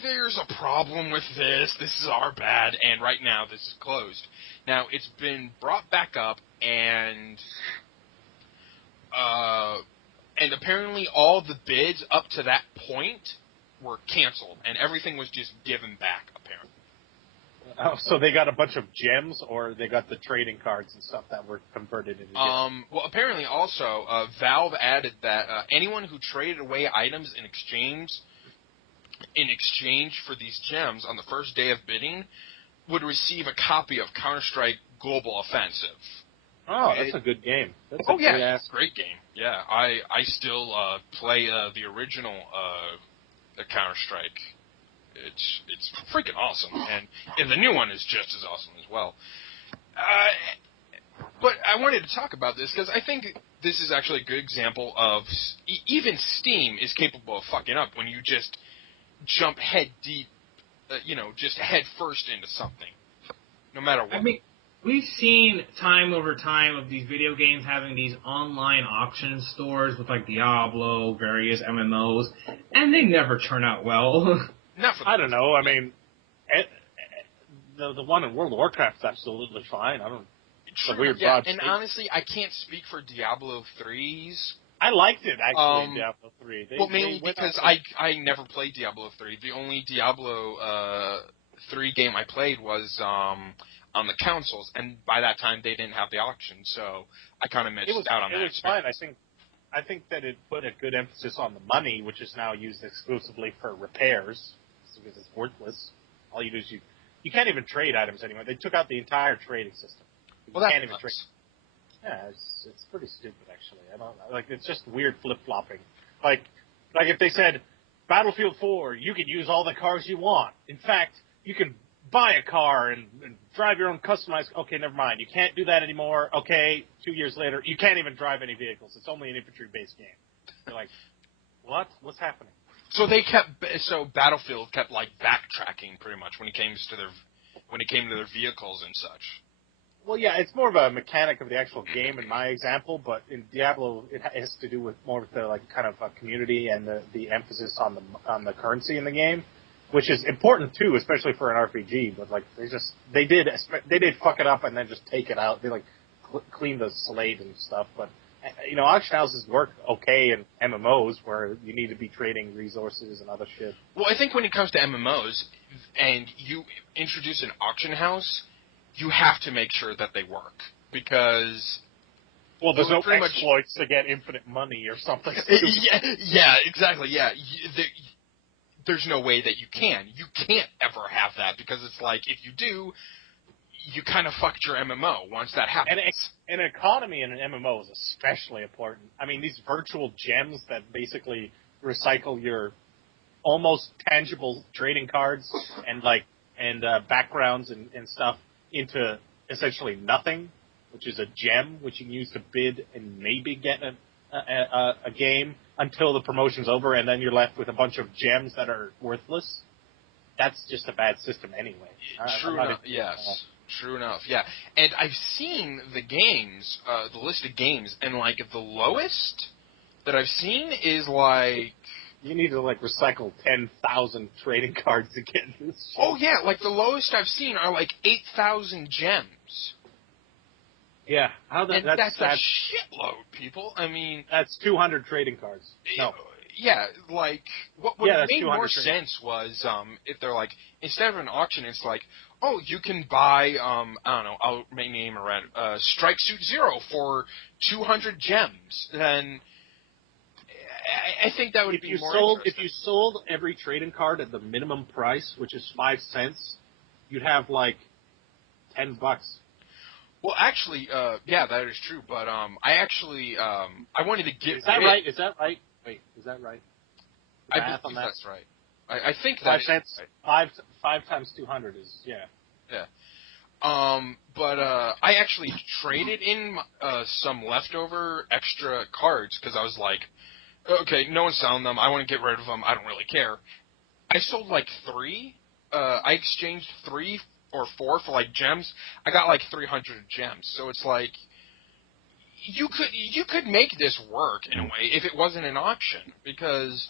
there's a problem with this is our bad, and right now this is closed. Now, it's been brought back up, and apparently all the bids up to that point were canceled, and everything was just given back, apparently. Oh, so they got a bunch of gems, or they got the trading cards and stuff that were converted into gems? Well, apparently also, Valve added that anyone who traded away items in exchange for these gems on the first day of bidding would receive a copy of Counter-Strike Global Offensive. Oh, that's a good game. That's it's a great game. Yeah, I still play the original Counter-Strike. It's freaking awesome, and the new one is just as awesome as well. But I wanted to talk about this because I think this is actually a good example of even Steam is capable of fucking up when you just jump head deep, just head first into something, no matter what. I mean, we've seen time over time of these video games having these online auction stores with like Diablo, various MMOs, and they never turn out well. I don't know. I mean, the one in World of Warcraft's absolutely fine. I don't. It's a weird broad and honestly, I can't speak for Diablo 3's. I liked it actually. Diablo 3. Mainly because I never played Diablo 3. The only Diablo 3 game I played was on the consoles, and by that time they didn't have the auction, so I kind of missed out on that. It was fine. I think that it put a good emphasis on the money, which is now used exclusively for repairs, because it's worthless. All you do is you can't even trade items anymore. They took out the entire trading system. You can't even trade. Yeah, it's pretty stupid actually. I don't like. It's just weird flip flopping. Like if they said Battlefield 4, you can use all the cars you want. In fact, you can buy a car and drive your own customized. Okay, never mind. You can't do that anymore. Okay, 2 years later, you can't even drive any vehicles. It's only an infantry-based game. You're like, what? What's happening? So Battlefield kept like backtracking pretty much when it came to their vehicles and such. Well, yeah, it's more of a mechanic of the actual game in my example, but in Diablo, it has to do with more with the like kind of community and the emphasis on the currency in the game, which is important too, especially for an RPG. But like they did fuck it up and then just take it out. They like clean the slate and stuff. But auction houses work okay in MMOs where you need to be trading resources and other shit. Well, I think when it comes to MMOs and you introduce an auction house, you have to make sure that they work, because... Well, there's no exploits to get infinite money or something. yeah, exactly, yeah. There's no way that you can. You can't ever have that, because it's like, if you do, you kind of fucked your MMO once that happens. And an economy in an MMO is especially important. I mean, these virtual gems that basically recycle your almost tangible trading cards and backgrounds and stuff into essentially nothing, which is a gem, which you can use to bid and maybe get a game until the promotion's over, and then you're left with a bunch of gems that are worthless. That's just a bad system anyway. True enough, yeah. And I've seen the games, the list of games, and, like, the lowest that I've seen is, like... You need to, like, recycle 10,000 trading cards to get this shit. Oh, yeah, like, the lowest I've seen are, like, 8,000 gems. Yeah, that's a shitload, people. I mean... That's 200 trading cards. No. Yeah, like, what made more sense was, if they're like, instead of an auction, it's like, oh, you can buy, I don't know, I'll name around, Strike Suit Zero for 200 gems, then I think that would be more interesting. If you sold every trading card at the minimum price, which is 5 cents, you'd have, like, $10. Well, actually, yeah, that is true, but, I actually, I wanted to get... Is that right? Is that right? Wait, is that right? I believe that's right. I think that 5 cents, right. 5 times 200 is, yeah. Yeah. But I actually traded in some leftover extra cards because I was like, okay, no one's selling them. I want to get rid of them. I don't really care. I sold like 3. I exchanged 3 or 4 for like gems. I got like 300 gems. So it's like you could make this work in a way if it wasn't an auction, because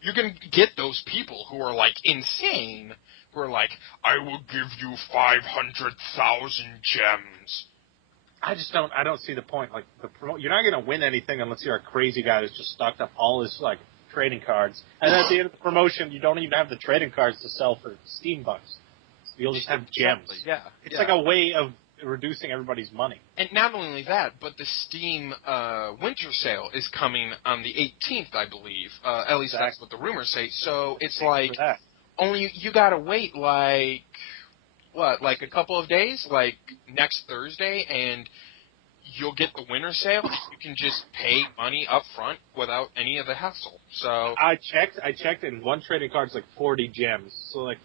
you can get those people who are like insane, who are like, I will give you 500,000 gems. I don't see the point. Like, you're not going to win anything unless you're a crazy guy who's just stocked up all his, like, trading cards. And at the end of the promotion, you don't even have the trading cards to sell for Steam bucks. You'll just have gems. Exactly, yeah. It's like a way of reducing everybody's money. And not only that, but the Steam winter sale is coming on the 18th, I believe. At least that's what the rumors say. So it's like, only you gotta wait like, what, like a couple of days? Like next Thursday, and you'll get the winter sale. You can just pay money up front without any of the hassle. So I checked, and one trading card's like 40 gems. So like,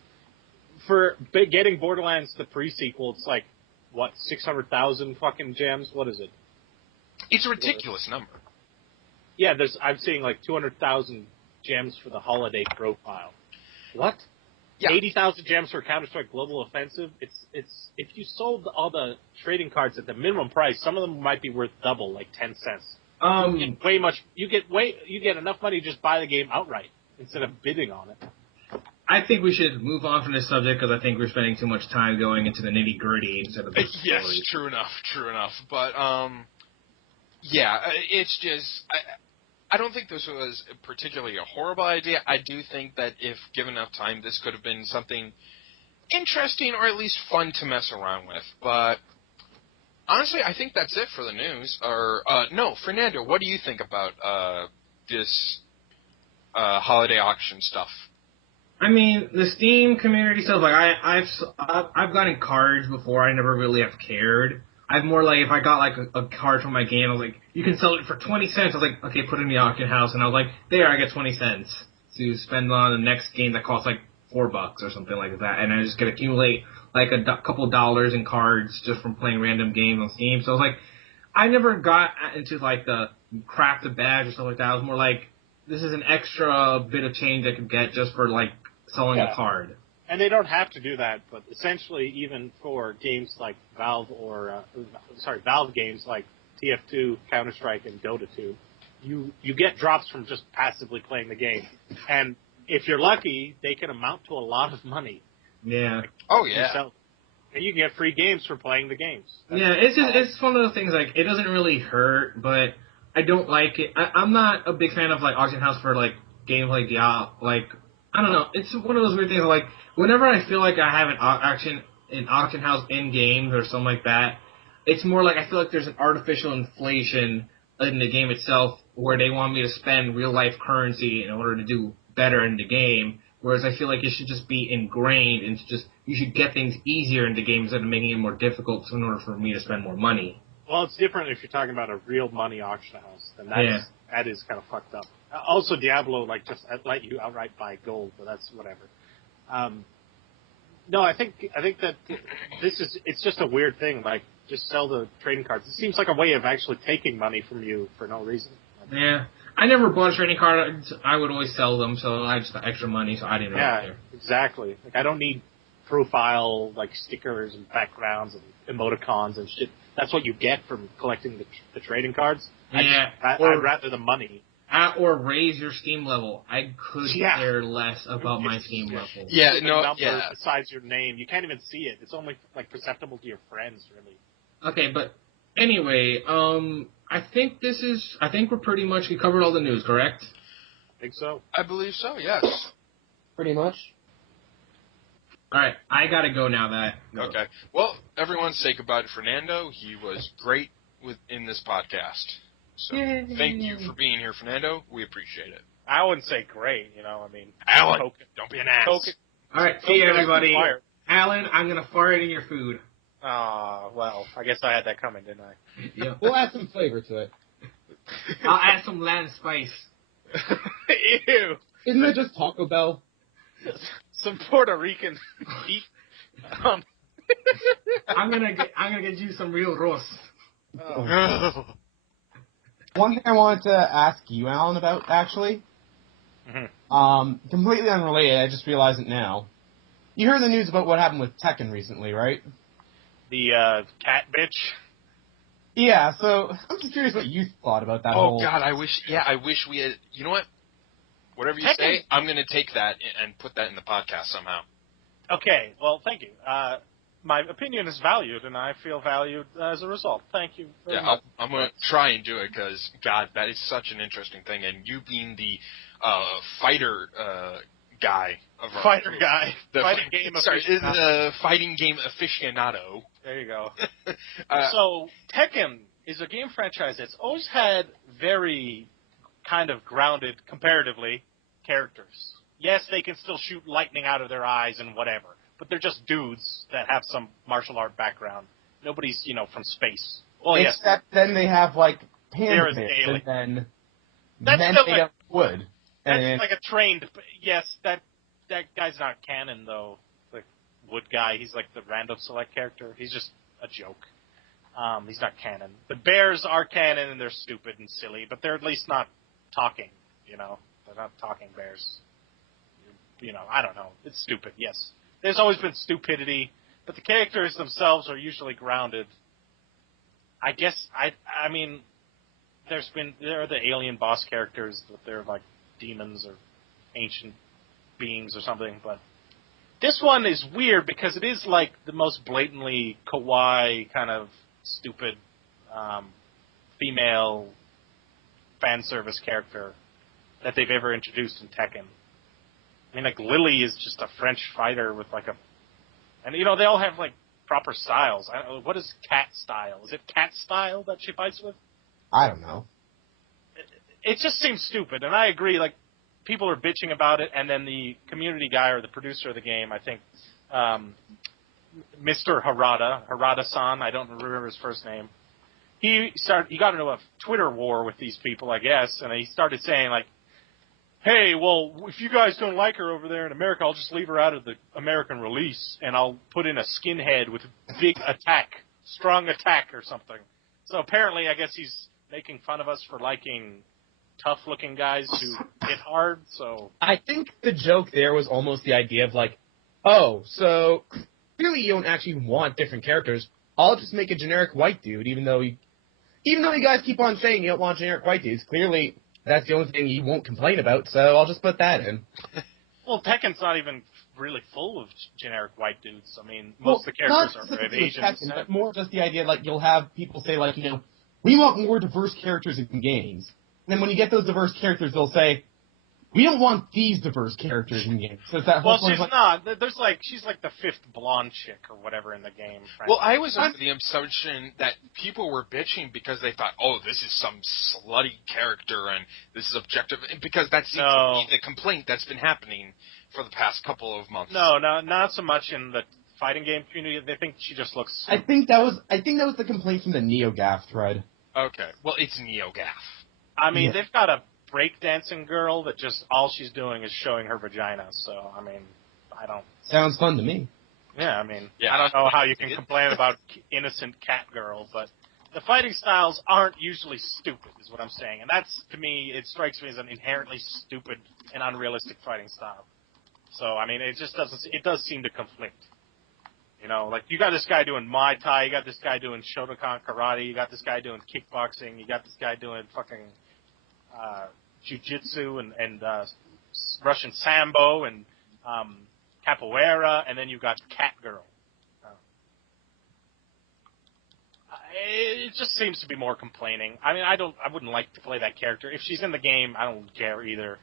for getting Borderlands the pre-sequel, it's like, what, 600,000 fucking gems? What is it? It's a ridiculous number. Yeah, I'm seeing like 200,000 gems for the holiday profile. What? Yeah. 80,000 gems for Counter-Strike Global Offensive. It's if you sold all the trading cards at the minimum price, some of them might be worth double, like 10 cents. You get enough money to just buy the game outright instead of bidding on it. I think we should move on from this subject because I think we're spending too much time going into the nitty-gritty instead of the story. Yes, true enough. But, yeah, it's just... I don't think this was particularly a horrible idea. I do think that if given enough time, this could have been something interesting or at least fun to mess around with. But, honestly, I think that's it for the news. Or, no, Fernando, what do you think about this holiday auction stuff? I mean, the Steam community stuff, like, I've gotten cards before. I never really have cared. I've more like, if I got, like, a card from my game, I was like, you can sell it for 20 cents. I was like, okay, put it in the auction house. And I was like, there, I get 20 cents to spend on the next game that costs, like, $4 or something like that. And I just could accumulate, like, a couple dollars in cards just from playing random games on Steam. So I was like, I never got into, like, the craft a badge or stuff like that. I was more like, this is an extra bit of change I could get just for, like, selling a card. And they don't have to do that, but essentially, even for games like Valve Valve games like TF2, Counter-Strike, and Dota 2, you get drops from just passively playing the game. And if you're lucky, they can amount to a lot of money. Yeah. Oh, yeah. And you can get free games for playing the games. It's one of those things, like, it doesn't really hurt, but I don't like it. I'm not a big fan of, like, auction house for, like, games like Diablo, like, I don't know. It's one of those weird things, like, whenever I feel like I have an auction house in games or something like that, it's more like I feel like there's an artificial inflation in the game itself where they want me to spend real-life currency in order to do better in the game, whereas I feel like it should just be ingrained and you should get things easier in the game instead of making it more difficult in order for me to spend more money. Well, it's different if you're talking about a real money auction house. Then that is kind of fucked up. Also, Diablo, like, just let you outright buy gold, but that's whatever. No, I think that it's just a weird thing. Like, just sell the trading cards. It seems like a way of actually taking money from you for no reason. Yeah, I never bought trading cards. I would always sell them, so I just got extra money, so I didn't really care. Exactly. Like, I don't need profile like stickers and backgrounds and emoticons and shit. That's what you get from collecting the trading cards. Yeah. I'd rather the money. Or raise your Steam level. I could Yeah. care less about my Steam level. Yeah, Stupid no, number yeah. besides your name. You can't even see it. It's only like perceptible to your friends, really. Okay, but anyway, I think we're pretty much, we covered all the news, correct? I think so. I believe so, yes. Pretty much. Alright, I gotta go now that. Okay. Well, everyone say goodbye to Fernando. He was great in this podcast. So thank you for being here, Fernando. We appreciate it. I wouldn't say great, I mean... Alan, Coke- don't be an ass. Coke- Alright, see you, everybody. Fire. Alan, I'm gonna fart in your food. Well, I guess I had that coming, didn't I? Yep. We'll add some flavor to it. I'll add some land spice. Ew! Isn't it just Taco Bell? Some Puerto Rican beef. I'm gonna get you some real roast. One thing I wanted to ask you, Alan, about, actually. Mm-hmm. Completely unrelated, I just realized it now. You heard the news about what happened with Tekken recently, right? The cat bitch. Yeah, so I'm just curious what you thought about that whole... Oh, God, I wish we had... You know what? Whatever you Tekken- say, I'm going to take that and put that in the podcast somehow. Okay, well, thank you. My opinion is valued, and I feel valued as a result. Thank you very much. I'm going to try and do it because, God, that is such an interesting thing. And you being the fighter guy of our Fighter group, guy. the Fighting game aficionado. the fighting game aficionado. There you go. So, Tekken is a game franchise that's always had very kind of grounded, comparatively, characters. Yes, they can still shoot lightning out of their eyes and whatever, but they're just dudes that have some martial art background. Nobody's, from space. Well, yes. Except then they have, like, There is panda bears, alien. and then That's men still made like- of wood. That's And like a trained... Yes, that guy's not canon, though. The wood guy, he's like the random select character. He's just a joke. He's not canon. The bears are canon, and they're stupid and silly, but they're at least not talking, They're not talking bears. I don't know. It's stupid, yes. There's always been stupidity, but the characters themselves are usually grounded. I guess, I mean, there are the alien boss characters, but they're like demons or ancient beings or something, but this one is weird because it is like the most blatantly kawaii kind of stupid female fan service character that they've ever introduced in Tekken. I mean, like, Lily is just a French fighter with like and they all have like proper styles. I don't know, what is cat style? Is it cat style that she fights with? I don't know. It just seems stupid, and I agree, like, people are bitching about it, and then the community guy or the producer of the game, I think, Mr. Harada-san, I don't remember his first name, he got into a Twitter war with these people, I guess, and he started saying, like, hey, well, if you guys don't like her over there in America, I'll just leave her out of the American release, and I'll put in a skinhead with big attack, strong attack or something. So apparently, I guess he's making fun of us for liking tough-looking guys who hit hard, so... I think the joke there was almost the idea of, like, oh, so clearly you don't actually want different characters. I'll just make a generic white dude, even though you guys keep on saying you don't want generic white dudes. Clearly, that's the only thing you won't complain about, so I'll just put that in. Well, Tekken's not even really full of generic white dudes. I mean, most of the characters not are of specifically Asian Tekken, descent. but more just the idea, like, you'll have people say, like, we want more diverse characters in games. And then when you get those diverse characters, they'll say, we don't want these diverse characters in games. So it's that whole Well, point she's of, like, not. She's like the fifth blonde chick or whatever in the game. Frankly. Well, I was under the assumption that people were bitching because they thought, oh, this is some slutty character and this is objective, because that seems to be the complaint that's been happening for the past couple of months. No, not so much in the fighting game community. They think she just looks... I think that was the complaint from the NeoGAF thread. Okay. Well, it's NeoGAF. I mean, Yeah. they've got a breakdancing girl that just all she's doing is showing her vagina. So, I mean, I don't... Sounds fun to me. Yeah, I mean, Yeah. I don't know how you can complain about innocent cat girl, but the fighting styles aren't usually stupid, is what I'm saying. And that's, to me, it strikes me as an inherently stupid and unrealistic fighting style. So, I mean, it just doesn't... It does seem to conflict. You know, like you got this guy doing Muay Thai, you got this guy doing Shotokan karate, you got this guy doing kickboxing, you got this guy doing fucking jiu-jitsu and Russian sambo and capoeira, and then you've got Cat Girl. It just seems to be more complaining. I mean, I wouldn't like to play that character. If she's in the game, I don't care either.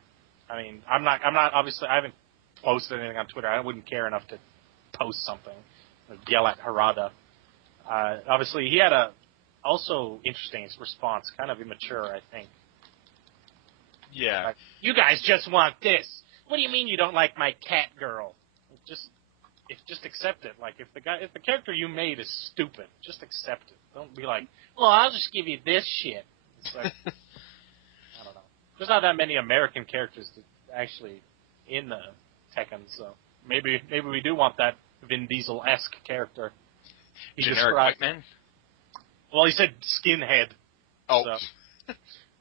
I mean, I'm not obviously, I haven't posted anything on Twitter. I wouldn't care enough to post something, or yell at Harada. Obviously, he had a also interesting response, kind of immature, I think. Yeah. Like, you guys just want this. What do you mean you don't like my cat girl? Just accept it. Like if the character you made is stupid, just accept it. Don't be like, well, I'll just give you this shit. It's like, I don't know. There's not that many American characters that actually in the Tekken, so maybe we do want that Vin Diesel-esque character. Generic white man? Well, he said skinhead. Oh. So.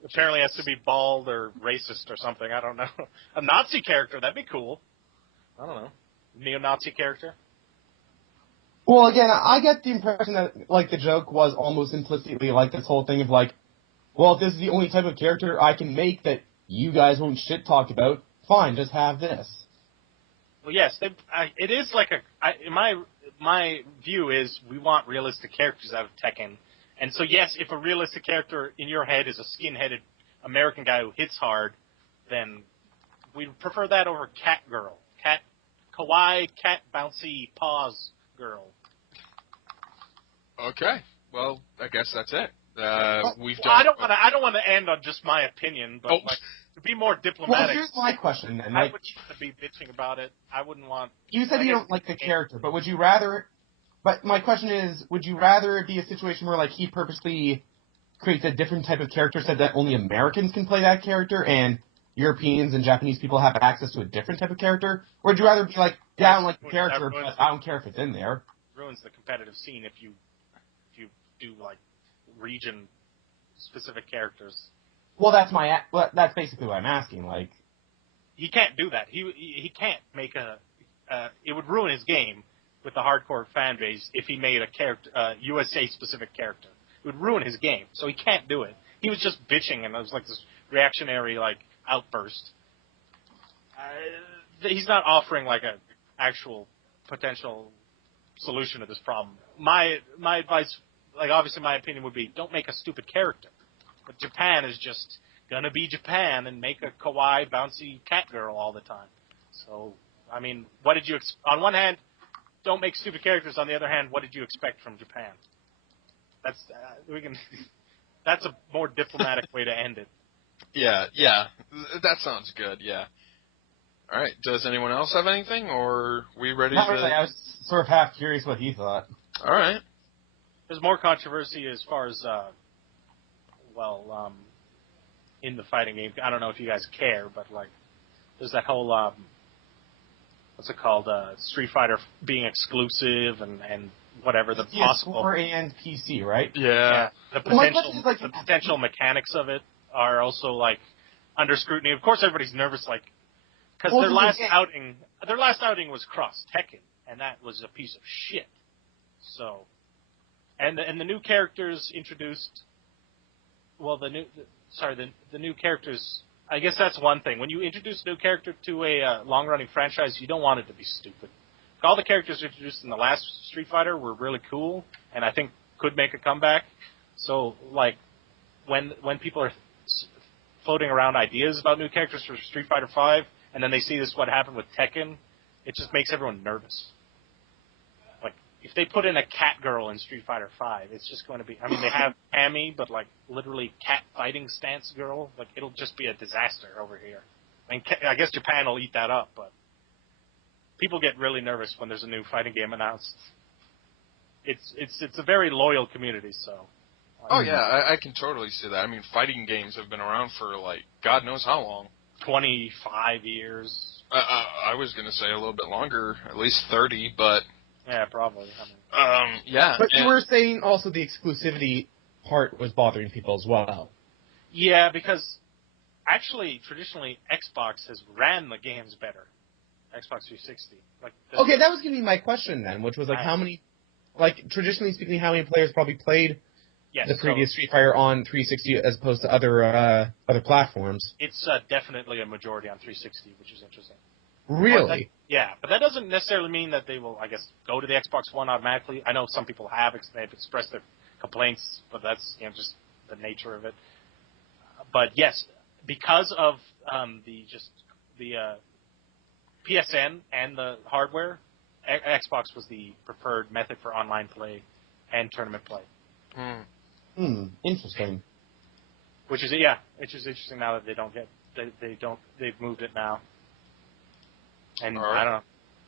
Apparently has to be bald or racist or something. I don't know. A Nazi character, that'd be cool. I don't know. Neo-Nazi character? Well, again, I get the impression that, like, the joke was almost implicitly, like, this whole thing of, like, well, if this is the only type of character I can make that you guys won't shit-talk about, fine, just have this. Well, yes, it is like my view is we want realistic characters out of Tekken. And so, yes, if a realistic character in your head is a skin-headed American guy who hits hard, then we'd prefer that over Cat Girl. Kawaii, cat, bouncy, paws girl. Okay. Well, I guess that's it. We've done. I don't want to end on just my opinion, but like, to be more diplomatic. Well, here's my question then. I Like, wouldn't want to be bitching about it. I wouldn't want. You said you don't like the character, but would you rather? But my question is, would you rather it be a situation where like he purposely creates a different type of character so that only Americans can play that character and Europeans and Japanese people have access to a different type of character? Or would you rather be like, yeah, I don't like the character, but I don't care if it's in there? Ruins the competitive scene if you do like region-specific characters. Well, that's basically what I'm asking. Like, he can't do that. He can't make it would ruin his game with the hardcore fan base if he made a character, USA-specific character. It would ruin his game, so he can't do it. He was just bitching, and it was like this reactionary like outburst. He's not offering like an actual potential solution to this problem. My advice, like obviously my opinion would be, don't make a stupid character. But Japan is just gonna be Japan and make a kawaii, bouncy cat girl all the time. So, I mean, what did you on one hand, don't make stupid characters. On the other hand, what did you expect from Japan? That's a more diplomatic way to end it. Yeah, that sounds good. Yeah. All right. Does anyone else have anything, or are we ready? Not really. I was sort of half curious what he thought. All right. There's more controversy as far as in the fighting game. I don't know if you guys care, but like, there's that whole what's it called? Street Fighter being exclusive and whatever the possible. PS4 and PC, right? Yeah. The potential mechanics of it are also like under scrutiny. Of course, everybody's nervous, like, because their last outing was Cross Tekken, and that was a piece of shit. So, and the new characters introduced. Well, the new characters. I guess that's one thing. When you introduce a new character to a long-running franchise, you don't want it to be stupid. All the characters introduced in the last Street Fighter were really cool, and I think could make a comeback. So, like, when people are floating around ideas about new characters for Street Fighter V, and then they see what happened with Tekken, it just makes everyone nervous. Like, if they put in a cat girl in Street Fighter V, it's just going to be... I mean, they have Amy, but, like, literally cat fighting stance girl. Like, it'll just be a disaster over here. I mean, I guess Japan will eat that up, but... People get really nervous when there's a new fighting game announced. It's a very loyal community, so... Oh, yeah, I can totally see that. I mean, fighting games have been around for, like, God knows how long. 25 years. I was going to say a little bit longer, at least 30, but... Yeah, probably. Yeah. But you were saying also the exclusivity part was bothering people as well. Yeah, because actually, traditionally, Xbox has ran the games better. Xbox 360. Okay, that was going to be my question then, which was how many, traditionally speaking, how many players probably played the previous Street Fighter on 360 as opposed to other platforms? It's definitely a majority on 360, which is interesting. Really? But that doesn't necessarily mean that they will, I guess, go to the Xbox One automatically. I know some people they've expressed their complaints, but that's just the nature of it. But yes, because of the PSN and the hardware, Xbox was the preferred method for online play and tournament play. Interesting. Which is interesting now that they've moved it now. And right. I don't know.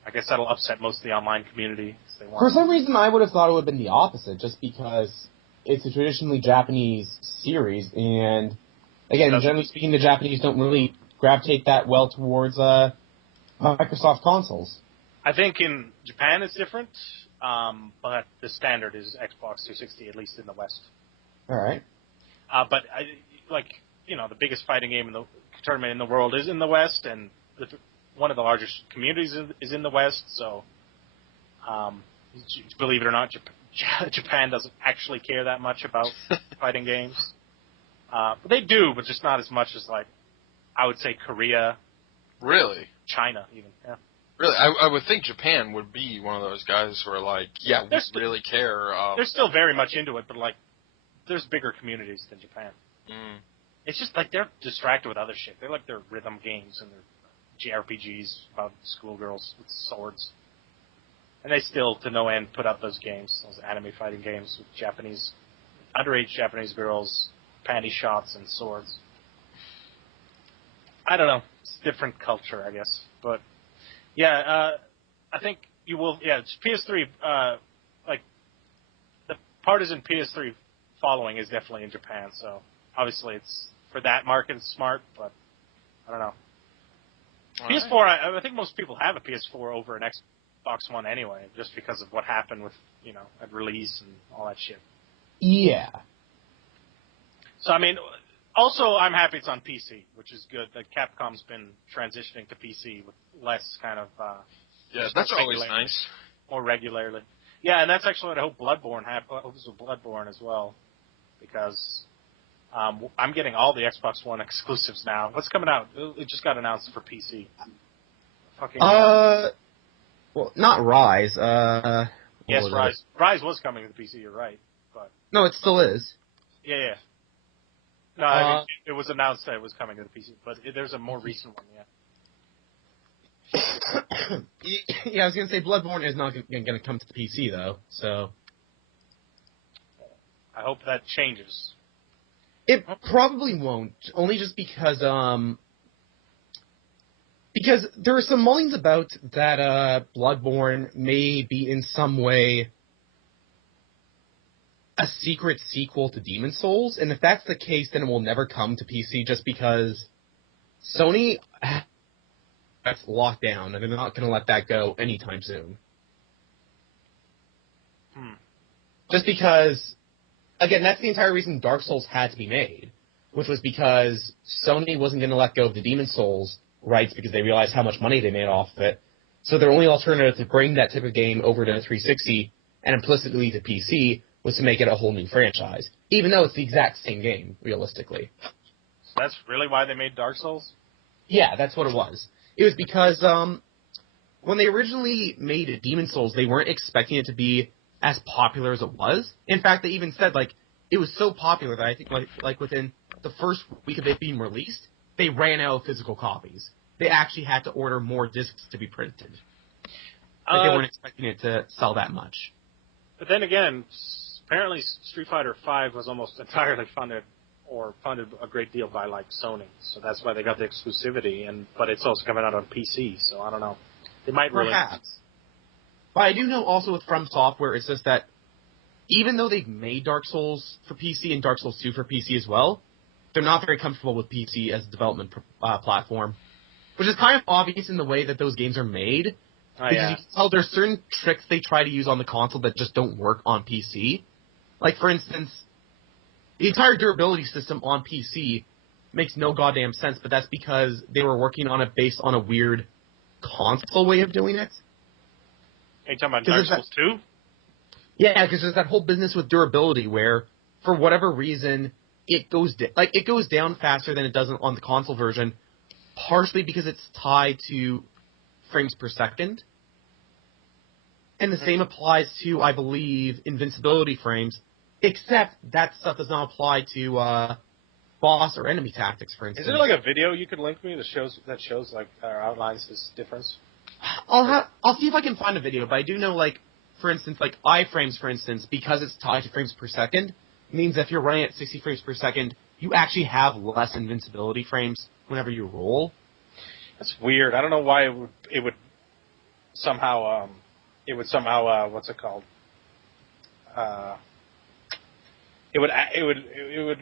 I guess that'll upset most of the online community. For some reason, I would have thought it would have been the opposite, just because it's a traditionally Japanese series, and again, generally speaking, the Japanese don't really gravitate that well towards Microsoft consoles. I think in Japan it's different, but the standard is Xbox 360, at least in the West. All right. But the biggest fighting game in the tournament in the world is in the West, and one of the largest communities is in the West. So, believe it or not, Japan doesn't actually care that much about fighting games. But they do, but just not as much as I would say Korea. Really? China, even. Yeah. Really, I would think Japan would be one of those guys who are we really care. They're still very much into it, but there's bigger communities than Japan. It's just they're distracted with other shit. They like their rhythm games and their JRPGs about schoolgirls with swords. And they still, to no end, put up those games, those anime fighting games with underage Japanese girls, panty shots, and swords. I don't know. It's a different culture, I guess. But, I think you will, it's PS3, the partisan PS3 following is definitely in Japan, so obviously it's, for that market, it's smart, but I don't know. PS4, I think most people have a PS4 over an Xbox One anyway, just because of what happened with, at release and all that shit. Yeah. So, also, I'm happy it's on PC, which is good. That Capcom's been transitioning to PC with less kind of... that's always nice. More regularly. Yeah, and that's actually what I hope Bloodborne I hope this with Bloodborne as well, because... I'm getting all the Xbox One exclusives now. What's coming out? It just got announced for PC. Well, not Rise. Yes, Rise. Rise was coming to the PC. You're right, but no, it still is. Yeah. No, it was announced that it was coming to the PC, but there's a more recent one. Yeah, I was gonna say Bloodborne is not gonna come to the PC though, so I hope that changes. It probably won't, only just because there are some mullings about that Bloodborne may be in some way a secret sequel to Demon's Souls, and if that's the case, then it will never come to PC just because Sony has locked down, and they're not going to let that go anytime soon. Just because... Again, that's the entire reason Dark Souls had to be made, which was because Sony wasn't going to let go of the Demon's Souls rights because they realized how much money they made off of it. So their only alternative to bring that type of game over to 360 and implicitly to PC was to make it a whole new franchise, even though it's the exact same game, realistically. So that's really why they made Dark Souls? Yeah, that's what it was. It was because when they originally made Demon's Souls, they weren't expecting it to be as popular as it was. In fact, they even said, it was so popular that I think, within the first week of it being released, they ran out of physical copies. They actually had to order more discs to be printed. They weren't expecting it to sell that much. But then again, apparently Street Fighter V was almost entirely funded a great deal by, Sony. So that's why they got the exclusivity, but it's also coming out on PC, so I don't know. They might really... Perhaps. But I do know also with From Software, it's just that even though they've made Dark Souls for PC and Dark Souls 2 for PC as well, they're not very comfortable with PC as a development platform, which is kind of obvious in the way that those games are made. Because you can tell there's certain tricks they try to use on the console that just don't work on PC. For instance, the entire durability system on PC makes no goddamn sense, but that's because they were working on it based on a weird console way of doing it. Are you talking about Dark Souls 2? Yeah, because there's that whole business with durability where, for whatever reason, it goes down faster than it does on the console version, partially because it's tied to frames per second. And the same applies to, I believe, invincibility frames, except that stuff does not apply to boss or enemy tactics, for instance. Is there like a video you could link me that shows like or outlines this difference? I'll see if I can find a video, but I do know, like, for instance, like iframes, for instance, because it's tied to frames per second, means if you're running at 60 frames per second, you actually have less invincibility frames whenever you roll. That's weird. I don't know why it would somehow what's it called? It would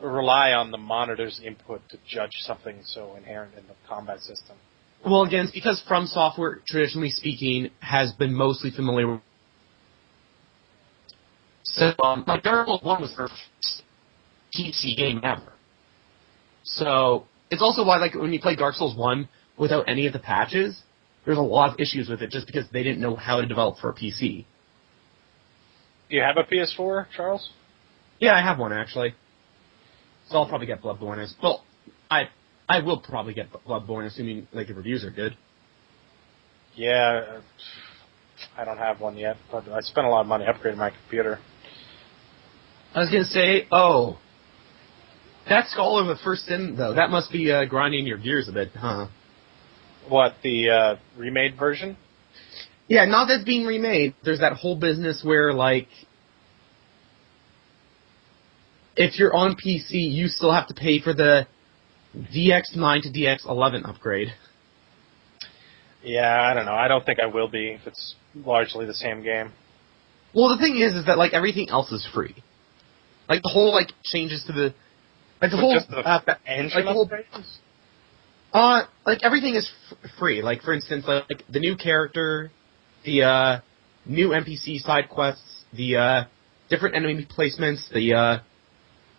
rely on the monitor's input to judge something so inherent in the combat system. Well, again, it's because From Software, traditionally speaking, has been mostly familiar with... So, like, Dark Souls 1 was their first PC game ever. So, it's also why, like, when you play Dark Souls 1 without any of the patches, there's a lot of issues with it just because they didn't know how to develop for a PC. Do you have a PS4, Charles? Yeah, I have one, actually. So I'll probably get Bloodborne as... Well, I will probably get Bloodborne, assuming, like, the reviews are good. Yeah, I don't have one yet, but I spent a lot of money upgrading my computer. I was going to say, that Skull of the First Sin, though, that must be grinding your gears a bit, huh? What, the remade version? Yeah, not that it's being remade. There's that whole business where, like, if you're on PC, you still have to pay for the DX9 to DX11 upgrade. Yeah, I don't know. I don't think I will be if it's largely the same game. Well, the thing is that, like, everything else is free. Like, the whole, like, changes to the... Like, the whole... Just the engine like, the whole... upgrades? Like, everything is free. Like, for instance, like, the new character, the, new NPC side quests, the, different enemy placements, the,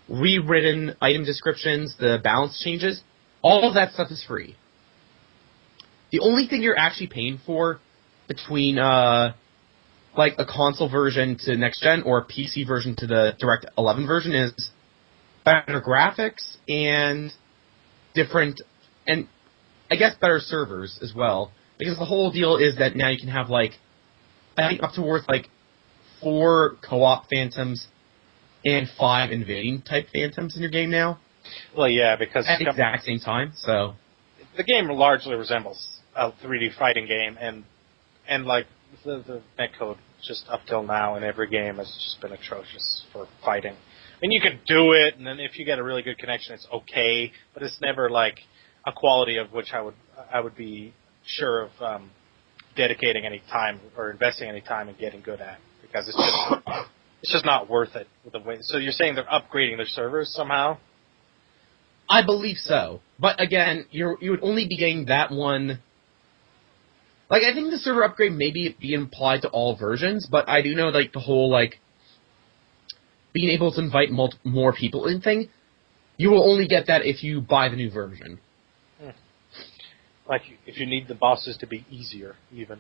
rewritten item descriptions, the balance changes, all of that stuff is free. The only thing you're actually paying for between, like, a console version to next gen or a PC version to the Direct 11 version is better graphics and different, and I guess better servers as well. Because the whole deal is that now you can have, like, I think up to worth, like, 4 co-op phantoms and 5 invading type phantoms in your game now. Well, yeah, because at the exact same time. So the game largely resembles a 3D fighting game, and like the netcode just up till now in every game has just been atrocious for fighting. I mean, you can do it, and then if you get a really good connection, it's okay, but it's never like a quality of which I would be sure of dedicating any time or investing any time in getting good at, because it's just not worth it with the way. So you're saying they're upgrading their servers somehow? I believe so, but again, you would only be getting that one. Like, I think the server upgrade may be applied to all versions, but I do know, like, the whole, like, being able to invite more people in thing, you will only get that if you buy the new version. Like, if you need the bosses to be easier, even.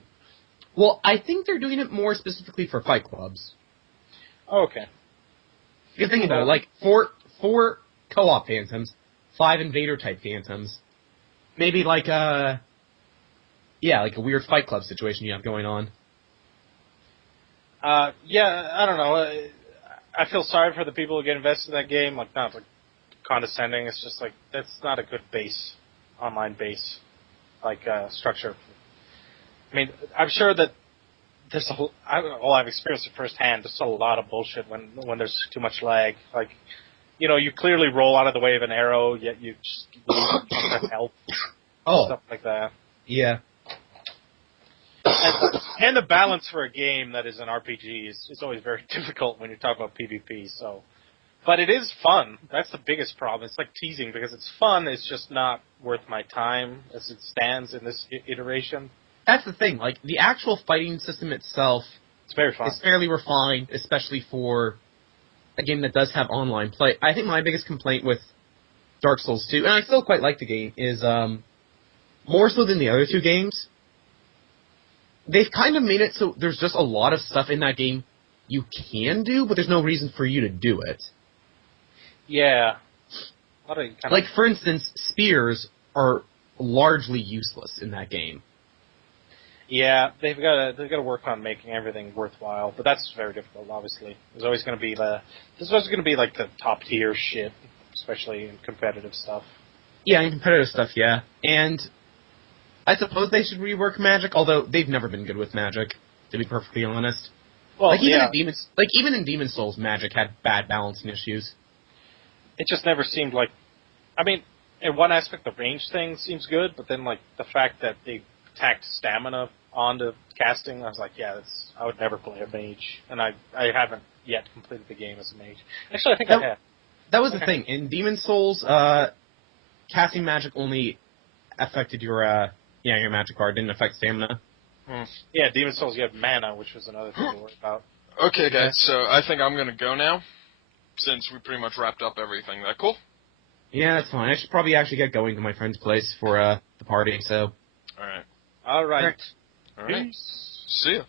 Well, I think they're doing it more specifically for fight clubs. Oh, okay. Because think about it, like, four co-op phantoms, 5 invader-type phantoms, maybe like a weird Fight Club situation you have going on. Yeah, I don't know. I feel sorry for the people who get invested in that game. Like, not like condescending. It's just like that's not a good online base, like structure. I mean, I'm sure that there's I've experienced it firsthand. There's a lot of bullshit when there's too much lag. Like, you know, you clearly roll out of the way of an arrow, yet you just need help. Stuff like that. Yeah. And the balance for a game that is an RPG is always very difficult when you talk about PvP. So, but it is fun. That's the biggest problem. It's like teasing because it's fun. It's just not worth my time as it stands in this iteration. That's the thing. Like, the actual fighting system itself, it's very fun. It's fairly refined, especially for a game that does have online play. I think my biggest complaint with Dark Souls 2, and I still quite like the game, is more so than the other two games, they've kind of made it so there's just a lot of stuff in that game you can do, but there's no reason for you to do it. Yeah. Like, for instance, spears are largely useless in that game. Yeah, they've got to work on making everything worthwhile, but that's very difficult. Obviously, there's always going to be like the top tier shit, especially in competitive stuff. Yeah, in competitive stuff, yeah. And I suppose they should rework magic, although they've never been good with magic, to be perfectly honest. Well, even in Demon's Souls, magic had bad balancing issues. It just never seemed like. I mean, in one aspect, the range thing seems good, but then like the fact that they tacked stamina onto casting, I was like, yeah, I would never play a mage, and I haven't yet completed the game as a mage. Actually, I think I have. That was the thing in Demon's Souls. Casting magic only affected your magic bar. It didn't affect stamina. Yeah, Demon's Souls, you had mana, which was another thing to worry about. Okay, guys, so I think I'm going to go now, since we pretty much wrapped up everything. That cool? Yeah, that's fine. I should probably actually get going to my friend's place for the party, so... Alright. All right. Alright. See ya.